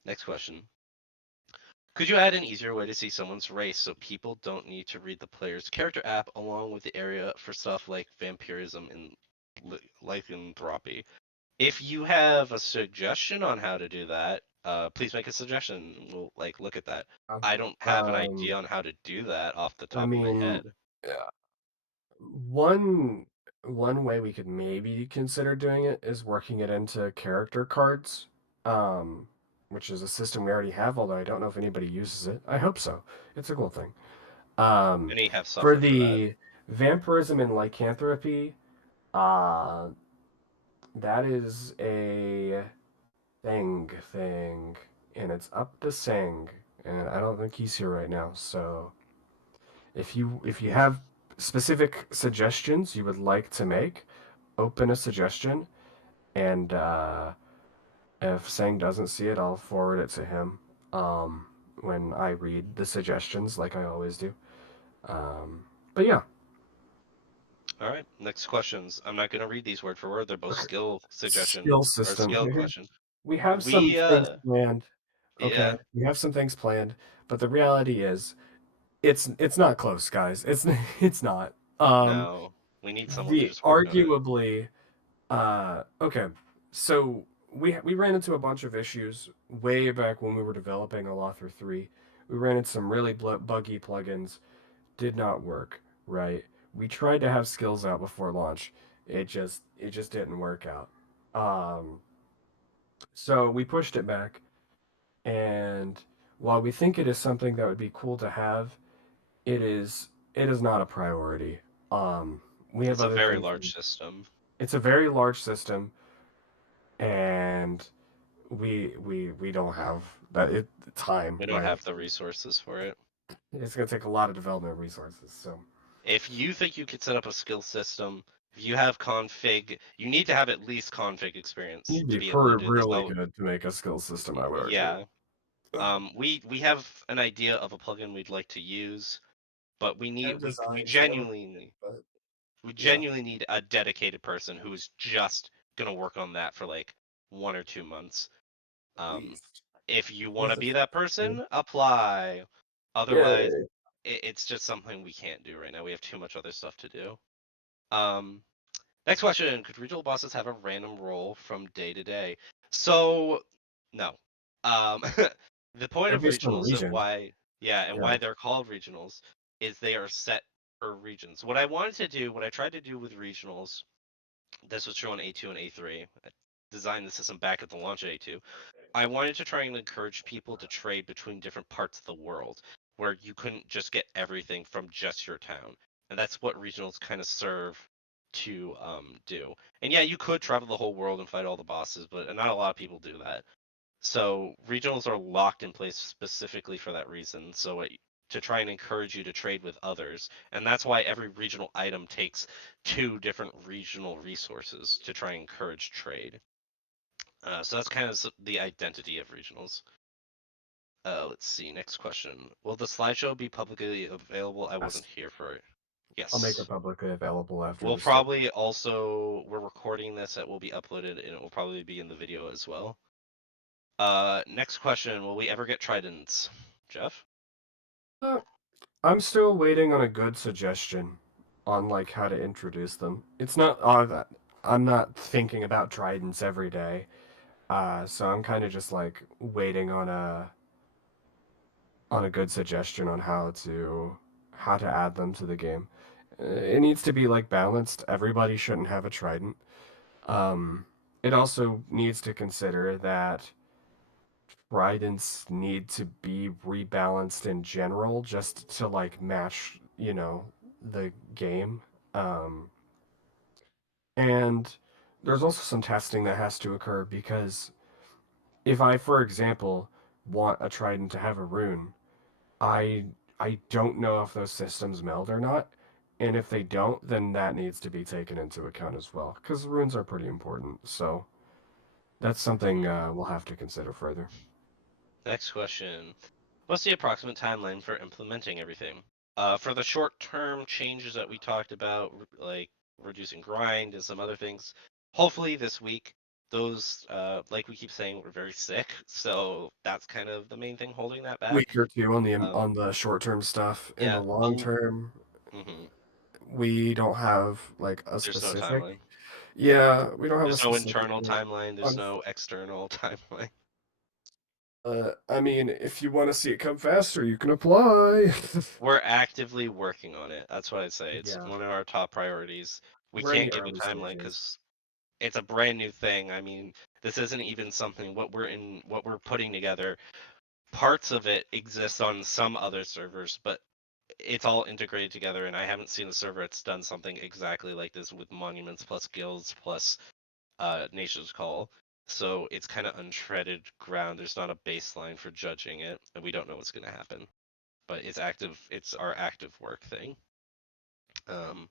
Next question. Could you add an easier way to see someone's race so people don't need to read the player's character app along with the area for stuff like vampirism and lycanthropy? If you have a suggestion on how to do that, please make a suggestion. We'll like look at that. I don't have an Um, idea on how to do that off the I top of my mean, head. uh, one way we could maybe consider doing it is working it into character cards, um, which is a system we already have, although I don't know if anybody uses it. I hope so. It's a cool thing. Um, Many have for software for that. the vampirism and lycanthropy, uh, that is a thing, and it's up to Sing, and I don't think he's here right now. So if you have specific suggestions you would like to make, open a suggestion, and if Sang doesn't see it, I'll forward it to him. When I read the suggestions, like I always do. But yeah, All right, next questions. I'm not gonna read these word for word. They're both okay. skill suggestion Skill or system. skill question. We have some We things planned. yeah, Okay, we have some things planned, but the reality is, it's not close, guys. It's it's not. no. We need someone to The just work on it. arguably, okay, so we ran into a bunch of issues way back when we were developing Alathra 3. We ran into some really buggy plugins. Did not work, right? We tried to have skills out before launch. It just didn't work out. Um, so we pushed it back, and while we think it is something that would be cool to have, it is not a priority. We have It's a other very things. large system. It's a very large system, and we don't have time, We don't right? have the resources for it. It's gonna take a lot of development resources. So If you think you could set up a skill system, if you have config, you need to have at least config experience you'd to be be able to do this. really Now, good to make a skill system, I would argue. yeah, we have an idea of a plugin we'd like to use, but we need And we designs and genuinely everything, but we yeah, genuinely need a dedicated person who's just gonna work on that for like 1 or 2 months. at Um, least. if you want to Least be it's that person, apply. Otherwise, Yay. it's just something we can't do right now. We have too much other stuff to do. Um, Next question: could regional bosses have a random role from day to day? So, no. Um, the point They're of based on regionals and region. why, yeah, and Yeah. why they're called regionals is they are set for regions. What I wanted to do, what I tried to do with regionals, this was true on A2 and A3. I designed the system back at the launch of A2. I wanted to try and encourage people to trade between different parts of the world where you couldn't just get everything from just your town. And that's what regionals kind of serve to do. And yeah, you could travel the whole world and fight all the bosses, but not a lot of people do that. So regionals are locked in place specifically for that reason. So to try and encourage you to trade with others. And that's why every regional item takes 2 different regional resources to try and encourage trade. So that's kind of the identity of regionals. Let's see. Next question. Will the slideshow be publicly available? I wasn't Yes. here for it. I'll make it Yes. publicly available after We'll the state. probably also we're recording this. It will be uploaded and it will probably be in the video as well. Next question. Will we ever get tridents? Jeff? Uh, I'm still waiting on a good suggestion on like how to introduce them. It's not I'm not thinking about tridents every day. So I'm kind of just like waiting on a good suggestion on how to add them to the game. It needs to be like balanced. Everybody shouldn't have a trident. Um, it also needs to consider that tridents need to be rebalanced in general just to like match, the game. Um, and there's also some testing that has to occur because if I, for example, want a trident to have a rune, I I don't know if those systems meld or not. And if they don't, then that needs to be taken into account as well, because runes are pretty important. So that's something we'll have to consider further. Next question. What's the approximate timeline for implementing everything? For the short-term changes that we talked about, like reducing grind and some other things, hopefully this week. Those, like we keep saying, we're very sick, so that's kind of the main thing holding that back. Week or two on the Um, on the short term stuff. In yeah, the long term, mm-hmm. we don't have like a There's no specific. timeline. Yeah, we don't have a There's no specific. internal timeline. There's On, no external timeline. I mean, if you want to see it come faster, you can apply. We're actively working on it. That's what I'd say. It's Yeah, one of our top priorities. We we're in can't the give a early timeline stages. because it's a brand new thing. I mean, this isn't even something what we're putting together. Parts of it exist on some other servers, but it's all integrated together. And I haven't seen a server that's done something exactly like this with monuments plus guilds plus Nation's Call. So it's kind of untreaded ground. There's not a baseline for judging it, and we don't know what's going to happen. But it's active. It's our active work thing. Um,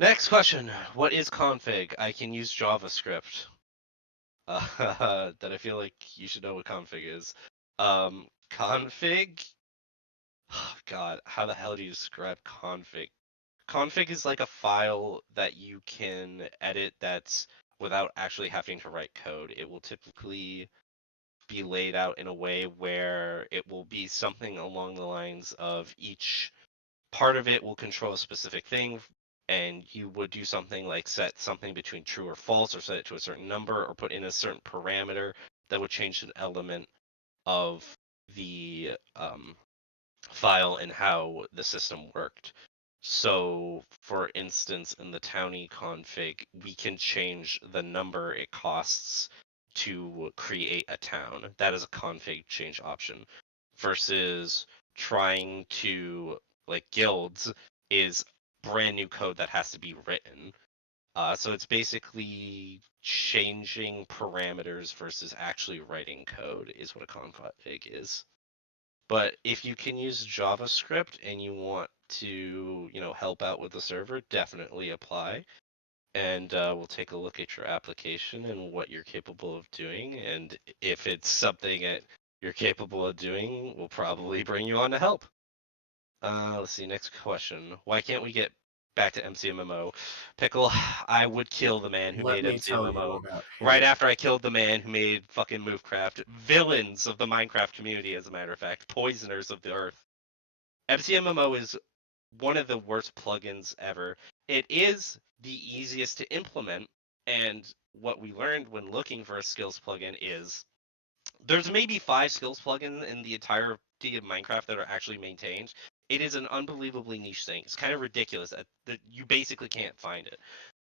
Next question. What is config? I can use JavaScript. That I feel like you should know what config is. Config? Oh, God, how the hell do you describe config? Config is like a file that you can edit that's without actually having to write code. It will typically be laid out in a way where it will be something along the lines of each part of it will control a specific thing. and you would do something like set something between true or false, or set it to a certain number, or put in a certain parameter that would change an element of the file and how the system worked. So, for instance, in the townie config, we can change the number it costs to create a town. That is a config change option. Versus trying to, like, guilds is brand new code that has to be written. So it's basically changing parameters versus actually writing code is what a config is. But if you can use JavaScript and you want to, help out with the server, definitely apply. And we'll take a look at your application and what you're capable of doing. And if it's something that you're capable of doing, we'll probably bring you on to help. Let's see, next question. Why can't we get back to MCMMO? Pickle, I would kill the man who Let made me tell you MCMMO about right him. after I killed the man who made fucking Movecraft. Villains of the Minecraft community, as a matter of fact. Poisoners of the earth. MCMMO is one of the worst plugins ever. It is the easiest to implement, and what we learned when looking for a skills plugin is there's maybe 5 skills plugins in the entirety of Minecraft that are actually maintained. It is an unbelievably niche thing. It's kind of ridiculous that you basically can't find it.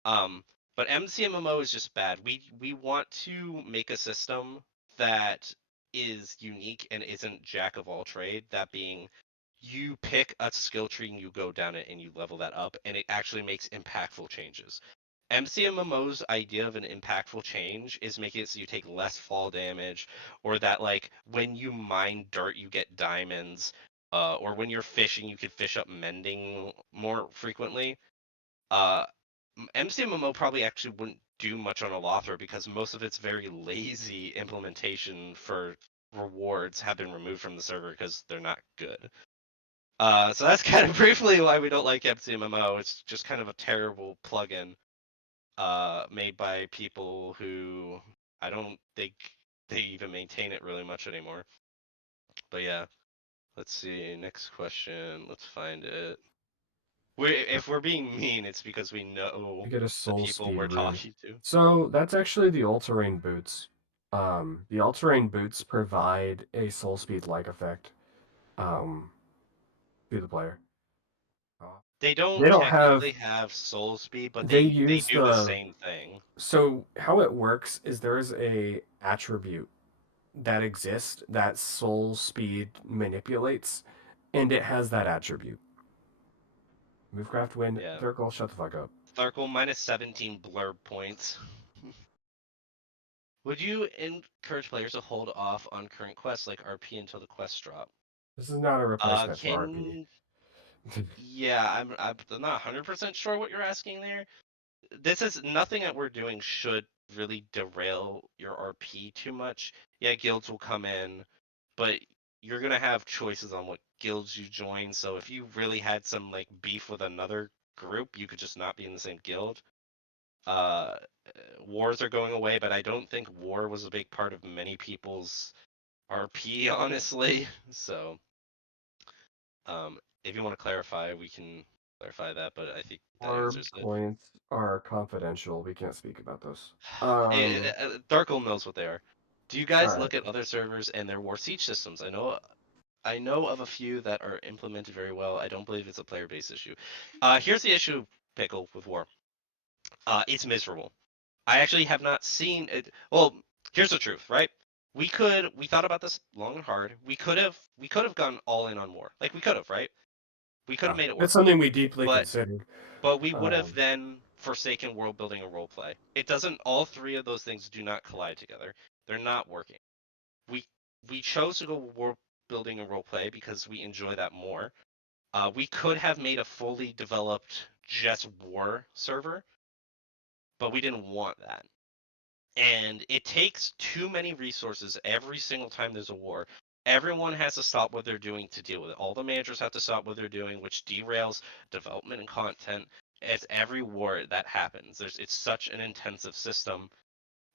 Um, but MCMMO is just bad. We want to make a system that is unique and isn't jack of all trade. That being, you pick a skill tree and you go down it and you level that up, and it actually makes impactful changes. MCMMO's idea of an impactful change is making it so you take less fall damage, or that, like, when you mine dirt you get diamonds, or when you're fishing you can fish up mending more frequently. Uh, MCMMO probably actually wouldn't do much on Alathra because most of its very lazy implementation for rewards have been removed from the server because they're not good. So that's kind of briefly why we don't like MCMMO. It's just kind of a terrible plugin made by people who I don't think they even maintain it really much anymore. But yeah, let's see. Next question. Let's find it. If we're being mean, it's because we know You get a the soul people speed we're rune. talking to. So that's actually the all-terrain boots. The all-terrain boots provide a soul speed-like effect um, to the player. Uh, They don't they don't have. technically have soul speed, but They they use do the the. same thing. So how it works is there is a attribute that exists that soul speed manipulates, and it has that attribute. Movecraft wind Yeah. circle. Shut the fuck up. Tharkle minus 17 blurb points. Would you encourage players to hold off on current quests like RP until the quests drop? This is not a replacement for RP. Yeah, I'm not 100% sure what you're asking there. This is nothing that we're doing should really derail your RP too much. Yeah, guilds will come in, but you're gonna have choices on what guilds you join. So if you really had some, like, beef with another group, you could just not be in the same guild. Uh, Wars are going away, but I don't think war was a big part of many people's RP, honestly. So, if you want to clarify, we can clarify that, but I think that Our answers it. points are confidential. We can't speak about those. Darkle knows what they are. Do you All guys right. look at other servers and their war siege systems? I know of a few that are implemented very well. I don't believe it's a player-based issue. Here's the issue, Pickle, with war. It's miserable. I actually have not seen it. Well, here's the truth, right? We thought about this long and hard. We could have gone all in on war. Like, we could have, right? We could have made it It's work. something we deeply But considered. we would have Um, then forsaken world building and role play. It doesn't. All three of those things do not collide together. They're not working. We we chose to go world building and role play because we enjoy that more. We could have made a fully developed just war server, but we didn't want that. And it takes too many resources every single time there's a war. Everyone has to stop what they're doing to deal with it. All the managers have to stop what they're doing, which derails development and content. It's every war that happens. It's such an intensive system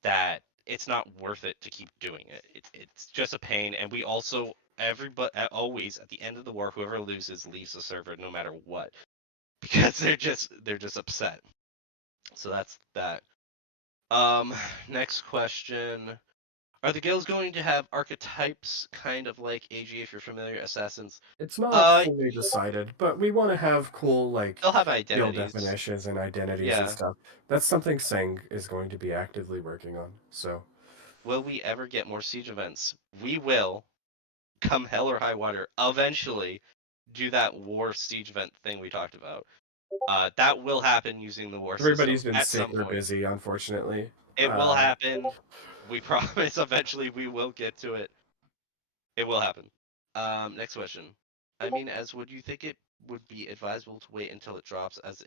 that it's not worth it to keep doing it. It's just a pain. And we also, everybody always at the end of the war, whoever loses leaves the server no matter what. because they're just upset. So that's that. Next question. Are the guilds going to have archetypes, kind of like AG, if you're familiar, assassins? It's not fully decided, but we want to have cool, like, They'll have guild identities. definitions and identities and Yeah. stuff. That's something Seng is going to be actively working on, so. Will we ever get more siege events? We will, come hell or high water, eventually do that war siege event thing we talked about. That will happen using the war system Everybody's been at some super point. busy, unfortunately. It will happen. We promise eventually we will get to it. It will happen. Next question. I mean, as would you think it would be advisable to wait until it drops, as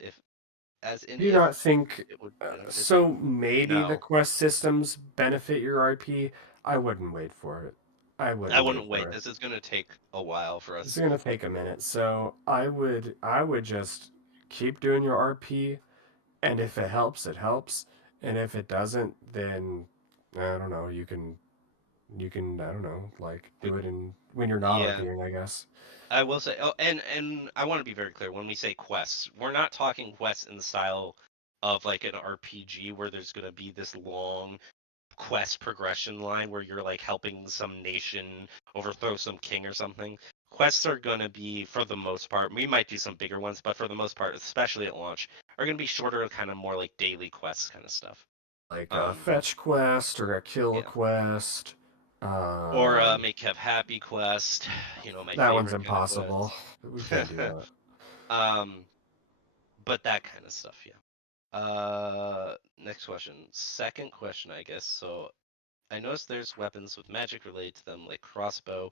in Do you if not think it would benefit? so? Maybe the No, quest systems benefit your RP. I wouldn't wait for it. I I wouldn't wait wouldn't for wait. it. This is gonna take a while for It's us. gonna take a minute, so I would just keep doing your RP, and if it helps, it helps, and if it doesn't, then I don't know. You can I don't know, like We, do it in when you're not yeah, RPing, I guess. I will say. Oh, and I want to be very clear when we say quests, we're not talking quests in the style of like an RPG where there's gonna be this long quest progression line where you're like helping some nation overthrow some king or something. Quests are going to be, for the most part, we might do some bigger ones, but for the most part, especially at launch, are going to be shorter, kind of more like daily quests kind of stuff. Like a fetch quest or a kill Yeah. quest. Or make Kev happy quest, my That one's favorite kind of impossible. We can't do quest. that. But that kind of stuff, yeah. Next question. Second question, I guess. So I noticed there's weapons with magic related to them, like crossbow.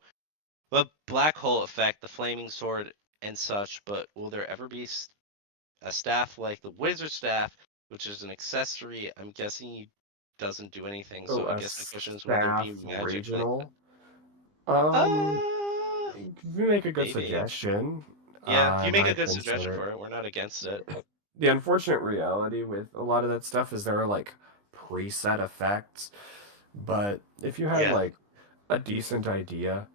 But black hole effect, the flaming sword, and such. But will there ever be a staff like the wizard staff, which is an accessory? I'm guessing he doesn't do anything. Oh, So I a guess my question is, will there staff be magic like that? regional. Um, Uh, if you make a good maybe. suggestion, Yeah, if you I make a might good suggestion consider it. for it, we're not against it. The unfortunate reality with a lot of that stuff is there are like preset effects, but if you had Yeah. like a decent idea,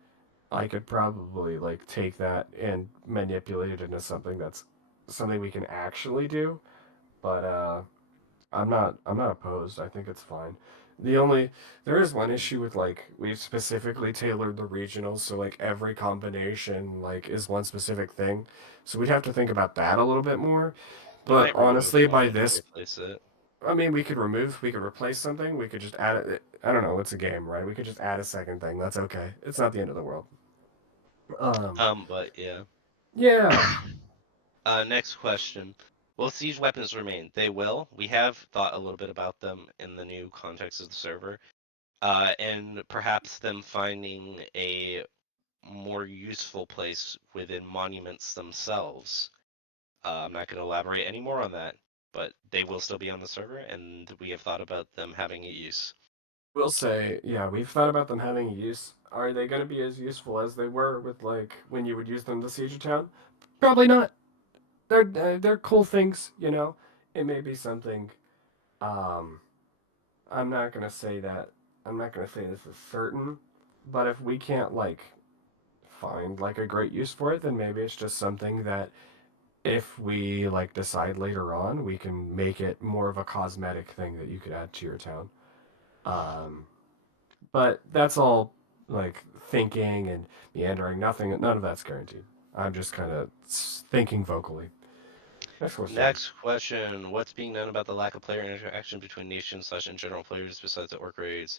I could probably like take that and manipulate it into something we can actually do. But I'm not opposed. I think it's fine. There is one issue with like we've specifically tailored the regionals so like every combination like is one specific thing. So we'd have to think about that a little bit more. We But might remove honestly, one by and this, replace it. I mean, we could replace something. We could just add it. I don't know. It's a game, right? We could just add a second thing. That's okay. It's not the end of the world. But yeah. Yeah. Next question. Will siege weapons remain? They will. We have thought a little bit about them in the new context of the server. And perhaps them finding a more useful place within monuments themselves. I'm not going to elaborate any more on that, but they will still be on the server, and we have thought about them having a use. We'll say, yeah, we've thought about them having use. Are they going to be as useful as they were with like when you would use them to siege a town? Probably not. They're cool things, you know. It may be something. Um, I'm not gonna say that. I'm not gonna say this is certain, but if we can't like find like a great use for it, then maybe it's just something that if we like decide later on, we can make it more of a cosmetic thing that you could add to your town. Um, but that's all like thinking and meandering. None of that's guaranteed. I'm just kind of thinking vocally. Next question. Next question. What's being done about the lack of player interaction between nations / in general players besides the orc raids?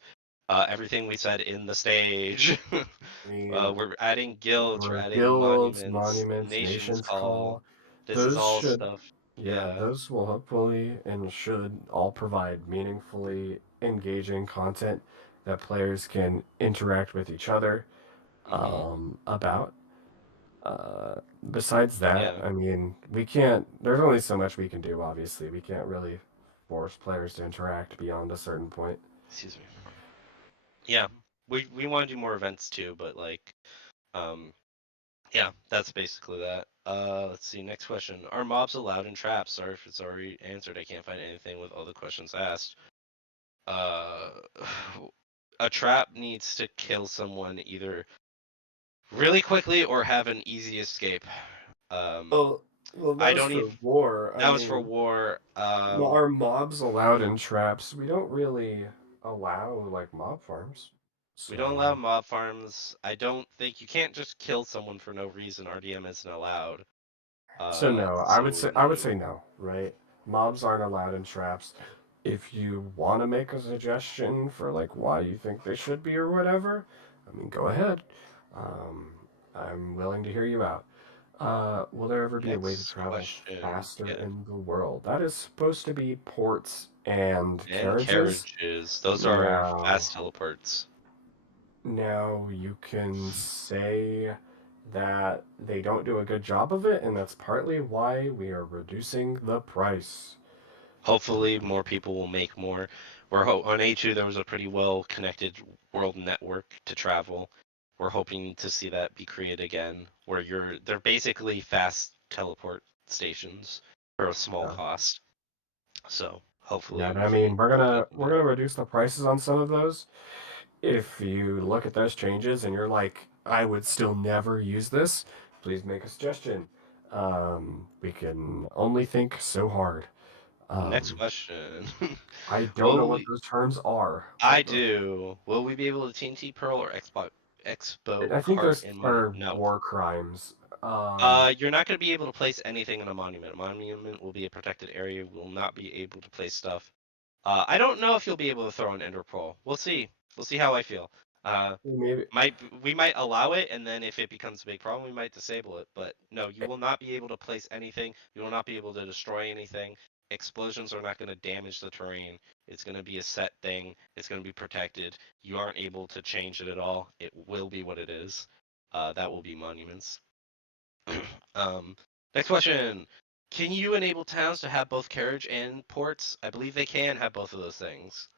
Everything we said in the stage. I mean, We're adding guilds, we're for adding guilds, monuments, monuments, nations nations call. call, This is those all should, stuff. yeah, Yeah. those will hopefully and should all provide meaningfully engaging content that players can interact with each other Hmm. about. Besides that, Yeah. I mean, we can't, there's only so much we can do, obviously. We can't really force players to interact beyond a certain point. Excuse me. Yeah. We want to do more events too, but like, um, yeah, that's basically that. Let's see. Next question: Are mobs allowed in traps? Sorry if it's already answered. I can't find anything with all the questions asked. Uh, a trap needs to kill someone either really quickly or have an easy escape. Um, Well, Well, that I was don't for even. war. I That was for mean, war. are mobs allowed in traps? We don't really allow like mob farms. We don't allow So, mob farms. I don't think you can't just kill someone for no reason. RDM isn't allowed. so no, So I would no. say no, right? Mobs aren't allowed in traps. If you want to make a suggestion for like why you think they should be or whatever, I mean, go ahead. Um, I'm willing to hear you out. Will there ever be a way to Next travel question. faster Yeah. in the world? That is supposed to be ports and And carriages. carriages. Those are Now, fast teleports. now you can say that they don't do a good job of it, and that's partly why we are reducing the price. Hopefully, more people will make more. On A2 there was a pretty well connected world network to travel. We're hoping to see that be created again, where they're basically fast teleport stations for a small Yeah. cost. So Yeah, hopefully and we I can mean, keep up with we're that. gonna reduce the prices on some of those. If you look at those changes and you're like, I would still never use this, please make a suggestion. We can only think so hard. Next Um, question. I don't know Will what we? those terms are, I but go do. Will we be able to TNT Pearl or Expo ahead. I think Cart those in Monument? are No. war crimes. Um, You're not going to be able to place anything in a monument. A monument will be a protected area. We will not be able to place stuff. I don't know if you'll be able to throw an ender pearl. We'll see. We'll see how I feel. Uh, maybe we might allow it, and then if it becomes a big problem, we might disable it. But no, you will not be able to place anything. You will not be able to destroy anything. Explosions are not going to damage the terrain. It's going to be a set thing. It's going to be protected. You aren't able to change it at all. It will be what it is. That will be monuments. um, Next question. Can you enable towns to have both carriage and ports? I believe they can have both of those things.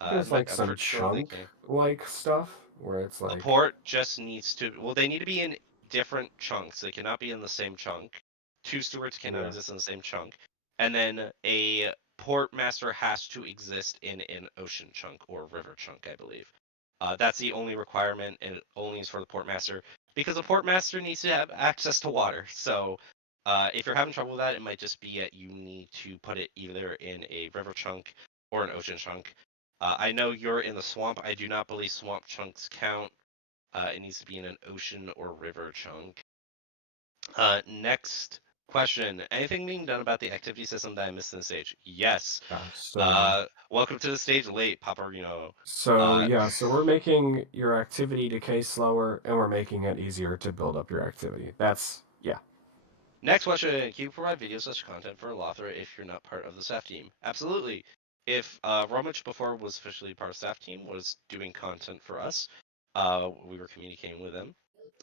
there's like I'm some pretty sure they chunk can. like stuff where it's A like, port just needs to, well, they need to be in different chunks. They cannot be in the same chunk. Two stewards cannot yeah, exist in the same chunk. And then a port master has to exist in an ocean chunk or river chunk, I believe. That's the only requirement, and it only is for the port master because the port master needs to have access to water. So if you're having trouble with that, it might just be that you need to put it either in a river chunk or an ocean chunk. I know you're in the swamp. I do not believe swamp chunks count. It needs to be in an ocean or river chunk. Next question. Anything being done about the activity system that I missed in the stage? Yes. yeah. So Welcome to the stage late, Paparino. So Uh, yeah, so we're making your activity decay slower, and we're making it easier to build up your activity. That's yeah. Next question. Can you provide video such content for Alathra if you're not part of the staff team? Absolutely. If Romich before was officially part of staff team was doing content for us, we were communicating with them.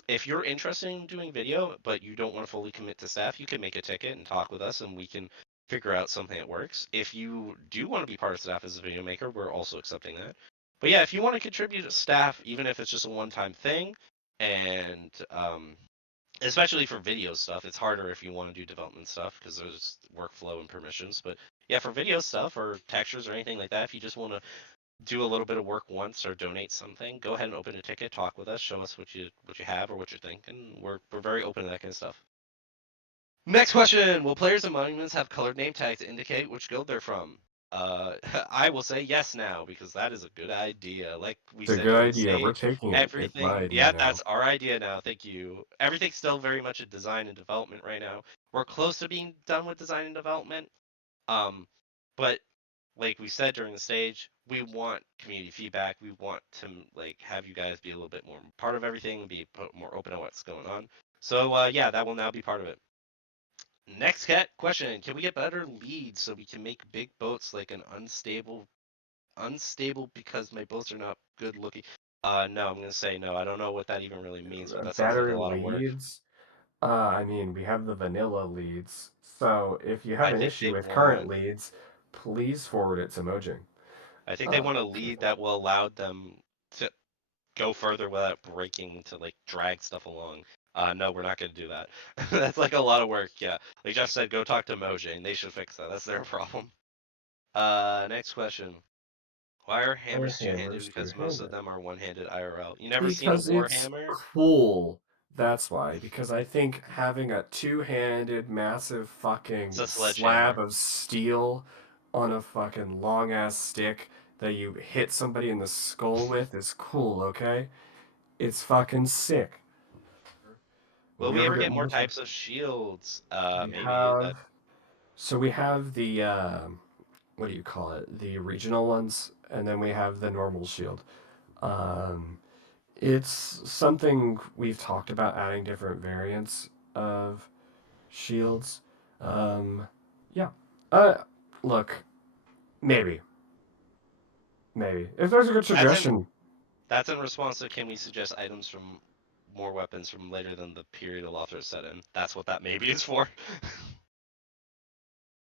If you're interested in doing video, but you don't want to fully commit to staff, you can make a ticket and talk with us, and we can figure out something that works. If you do want to be part of staff as a video maker, we're also accepting that. But yeah, if you want to contribute to staff, even if it's just a one-time thing, and especially for video stuff, it's harder if you want to do development stuff because there's workflow and permissions. But yeah, for video stuff or textures or anything like that, if you just want to do a little bit of work once or donate something, go ahead and open a ticket, talk with us, show us what you have or what you're thinking. We're very open to that kind of stuff. Next question: will players and monuments have colored name tags to indicate which guild they're from? I will say yes now because that is a good idea. Like we It's a said good during the idea. We're stage, taking it. It's my everything. idea Yeah, now. that's our idea now. Thank you. Everything's still very much a design and development right now. We're close to being done with design and development. Um, but like we said during the stage, we want community feedback. We want to like have you guys be a little bit more part of everything, be more open to what's going on. So yeah, that will now be part of it. Next cat question: can we get better leads so we can make big boats like an unstable because my boats are not good looking? No, I'm gonna say no. I don't know what that even really means, but that sounds like a Better lot of work. leads. I mean, we have the vanilla leads. So if you have I an think issue they with current want. leads, please forward it to Mojang. I think they want a lead Truthfully. that will allow them to go further without breaking to like drag stuff along. No, we're not going to do that. That's like a lot of work. Yeah, like Jeff said, go talk to Mojang. They should fix that. That's their problem. Next question. Why are Our hammers two-handed? hammers Because most of two-handed. them are one-handed IRL. You never seen a Because war it's hammer? cool. That's why, because I think having a two-handed, massive It's fucking a slab sledgehammer. of steel on a fucking long-ass stick that you hit somebody in the skull with is cool, okay? It's fucking sick. Will We we ever ever get get more more time? types of shields? We Maybe have that. so we have the what do you call it? The regional ones, and then we have the normal shield. Um, it's something we've talked about adding different variants of shields. Um, yeah. Uh, look, maybe, maybe if there's a good That's in suggestion. that's in response to can we suggest items from more weapons from later than the period Alathra set in? That's what that maybe is for.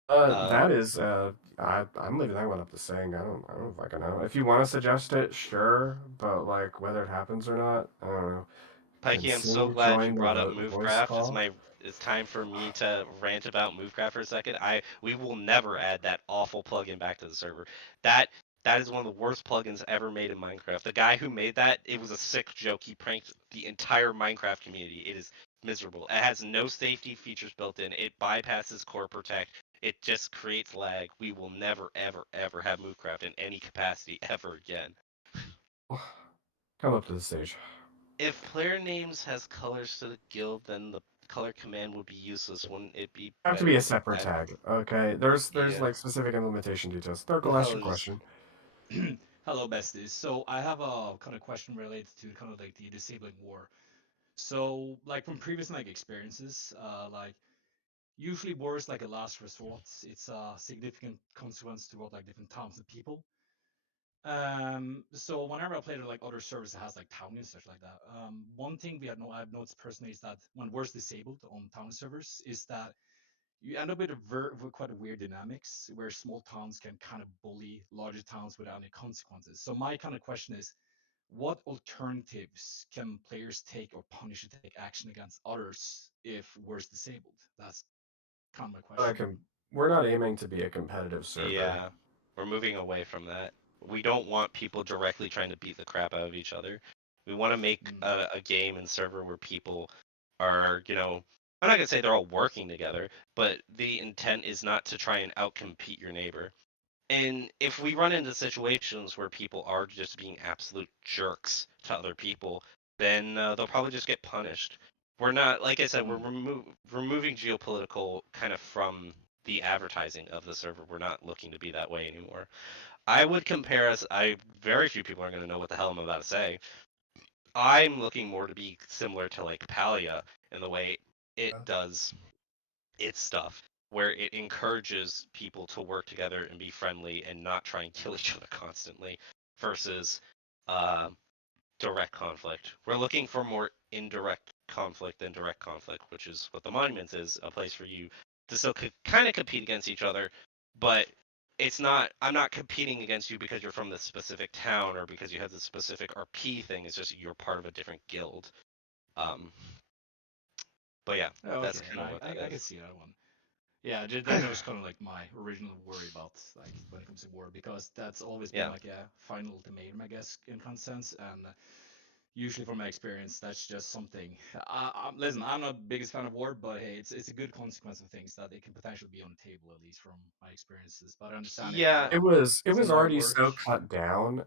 uh, That is I'm leaving that one up to saying I don't fucking know. If you want to suggest it, sure, but like whether it happens or not, I don't know. Pikey, I'm so Consider glad you join the brought up voice Movecraft. call. It's time for me to rant about Movecraft for a second. We will never add that awful plugin back to the server. That that is one of the worst plugins ever made in Minecraft. The guy who made that, it was a sick joke. He pranked the entire Minecraft community. It is miserable. It has no safety features built in. It bypasses core protect. It just creates lag. We will never ever ever have Movecraft in any capacity ever again. Come up to the stage. If player names has colors to the guild, then the color command would be useless. Wouldn't it be Have to better be a to separate add? tag. Okay, there's Yeah. like specific implementation details. Thurgle, ask your Hello, this question. hello besties. So I have a kind of question related to kind of like the disabling war. So like from previous like experiences, like usually war is like a last resort. It's a significant consequence to what like different towns and people. So whenever I played with like other servers that has like town and stuff like that, one thing I've noticed personally is that when war's disabled on town servers is that you end up with with quite a weird dynamics where small towns can kind of bully larger towns without any consequences. So my kind of question is, what alternatives can players take or Punisher take action against others if war's disabled? That's kind of my question. Like, we're not aiming to be a competitive server. Yeah. We're moving away from that. We don't want people directly trying to beat the crap out of each other. We want to make Mm, a game and server where people are, I'm not gonna say they're all working together, but the intent is not to try and outcompete your neighbor. And if we run into situations where people are just being absolute jerks to other people, then they'll probably just get punished. We're not, like I said, we're mm. removing geopolitical kind of from the advertising of the server. We're not looking to be that way anymore. I would compare us. Very few people are going to know what the hell I'm about to say. I'm looking more to be similar to like Palia in the way it does its stuff, where it encourages people to work together and be friendly and not try and kill each other constantly, versus uh, direct conflict. We're looking for more indirect conflict than direct conflict, which is what the Monuments is, a place for you to still kind of compete against each other, but it's not. I'm not competing against you because you're from this specific town or because you have this specific RP thing. It's just you're part of a different guild. Um, but yeah, Oh, that's okay, kind of what that I can is. see that one. Yeah, that was kind of like my original worry about like when it comes to war because that's always been Yeah. like a final ultimatum, I guess, in kind of sense. And usually, from my experience, that's just something. Listen, I'm not the biggest fan of war, but hey, it's a good consequence of things that it can potentially be on the table, at least from my experiences. But I understand if Yeah, It it's was not gonna already work. so cut down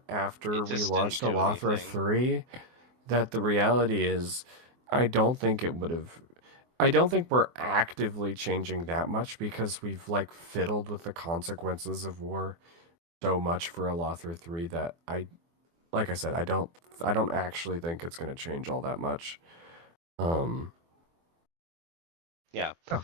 it after we just didn't launched do Alathra anything. 3 that the reality is I don't think it would have I don't think we're actively changing that much because we've like fiddled with the consequences of war so much for Alathra 3 that like I said, I don't actually think it's going to change all that much. Um Yeah, oh,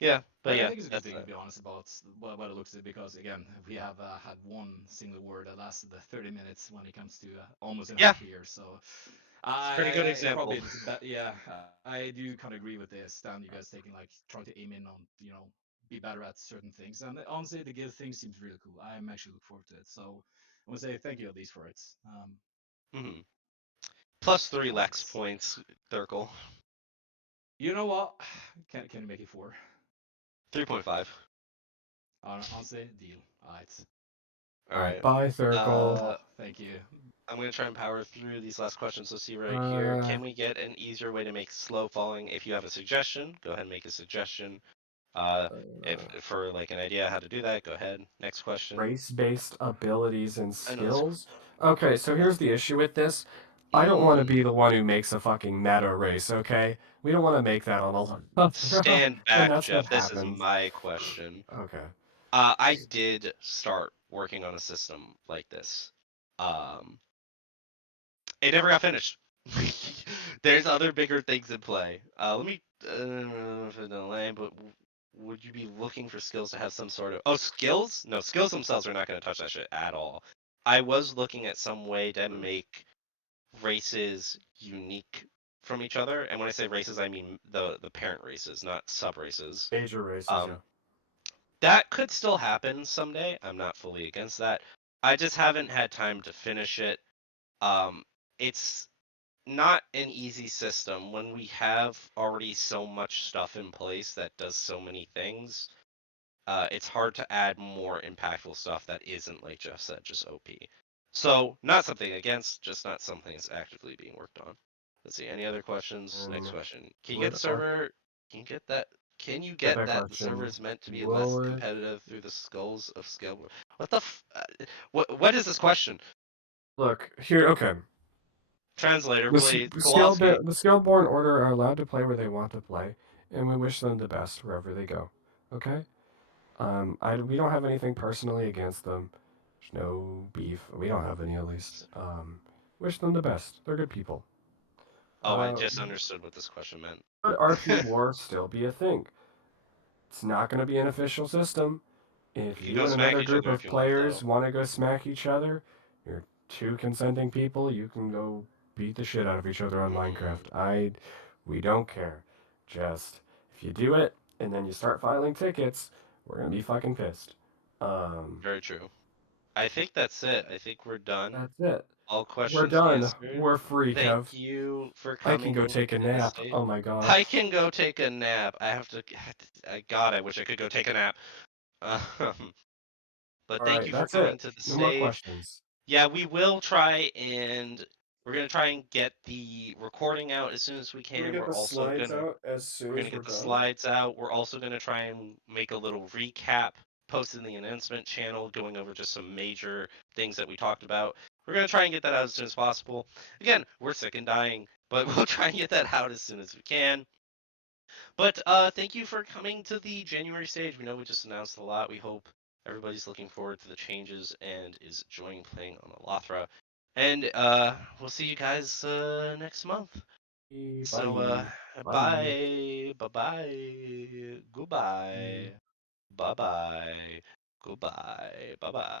yeah, but I yeah, think it's a good that's thing to be honest about what it looks like because again, we have had one single war that lasted 30 minutes when it comes to almost an yeah, half year. So it's a pretty good it example. probably is yeah, I do kind of agree with this stand you guys taking like trying to aim in on be better at certain things. And honestly, the guild thing seems really cool. I'm actually look forward to it. So I want to say thank you at least for it. Hmm. Plus three All Lex right. points, Circle. You know what? Can you make it four? 3.5. Honestly, deal. All right. All right, right. bye, Circle. Thank you. I'm gonna try and power through these last questions. Let's see right here. Uh, Can we get an easier way to make slow falling? If you have a suggestion, go ahead and make a suggestion. If for like an idea how to do that, go ahead. Next question. Race-based abilities and I know this. skills. Okay, so here's the issue with this. I don't want to be the one who makes a fucking meta race, okay? We don't want to make that on a Stand and back, that's what Jeff. This is happens. my question. Okay. I did start working on a system like this. It never got finished. There's other bigger things in play. Let me. I don't know if it's lame, but would you be looking for skills to have some sort of? Oh, skills? No, skills themselves are not going to touch that shit at all. I was looking at some way to make races unique from each other, and when I say races, I mean the parent races, not sub races. Major races, yeah. That could still happen someday. I'm not fully against that. I just haven't had time to finish it. It's not an easy system when we have already so much stuff in place that does so many things. It's hard to add more impactful stuff that isn't, like Jeff said, just OP. So, not something against, just not something that's actively being worked on. Let's see, any other questions? Next question. Can you get the server? Can you get that? Can you get that the server is meant to be less competitive through the skulls of skill? What the? What is this question? Look here. Okay. Translator, The please. Kowalski. Scaleborn Order are allowed to play where they want to play, and we wish them the best wherever they go. Okay. We don't have anything personally against them. There's no beef. We don't have any, at least. Wish them the best. They're good people. Oh, I just understood what this question meant. But RP War still be a thing. It's not going to be an official system. If you and another group of players want to go smack each other, you're two consenting people. You can go beat the shit out of each other on Minecraft. We don't care. Just if you do it and then you start filing tickets, we're gonna be fucking pissed. Very true. I think that's it. I think we're done. That's it. All questions We're done. answered. We're free, Kev. Thank you for coming. I can go take a nap. Oh my god. I can go take a nap. I wish I could go take a nap. But thank you for coming to the stage. No more questions. Yeah, we will try and we're gonna try and get the recording out as soon as we can. We're also gonna get the slides out. We're also gonna try and make a little recap, post in the announcement channel, going over just some major things that we talked about. We're gonna try and get that out as soon as possible. Again, we're sick and dying, but we'll try and get that out as soon as we can. But thank you for coming to the January stage. We know we just announced a lot. We hope everybody's looking forward to the changes and is enjoying playing on Alathra. And we'll see you guys next month. Bye. So bye. Bye-bye. Goodbye. Bye-bye. Goodbye. Bye-bye.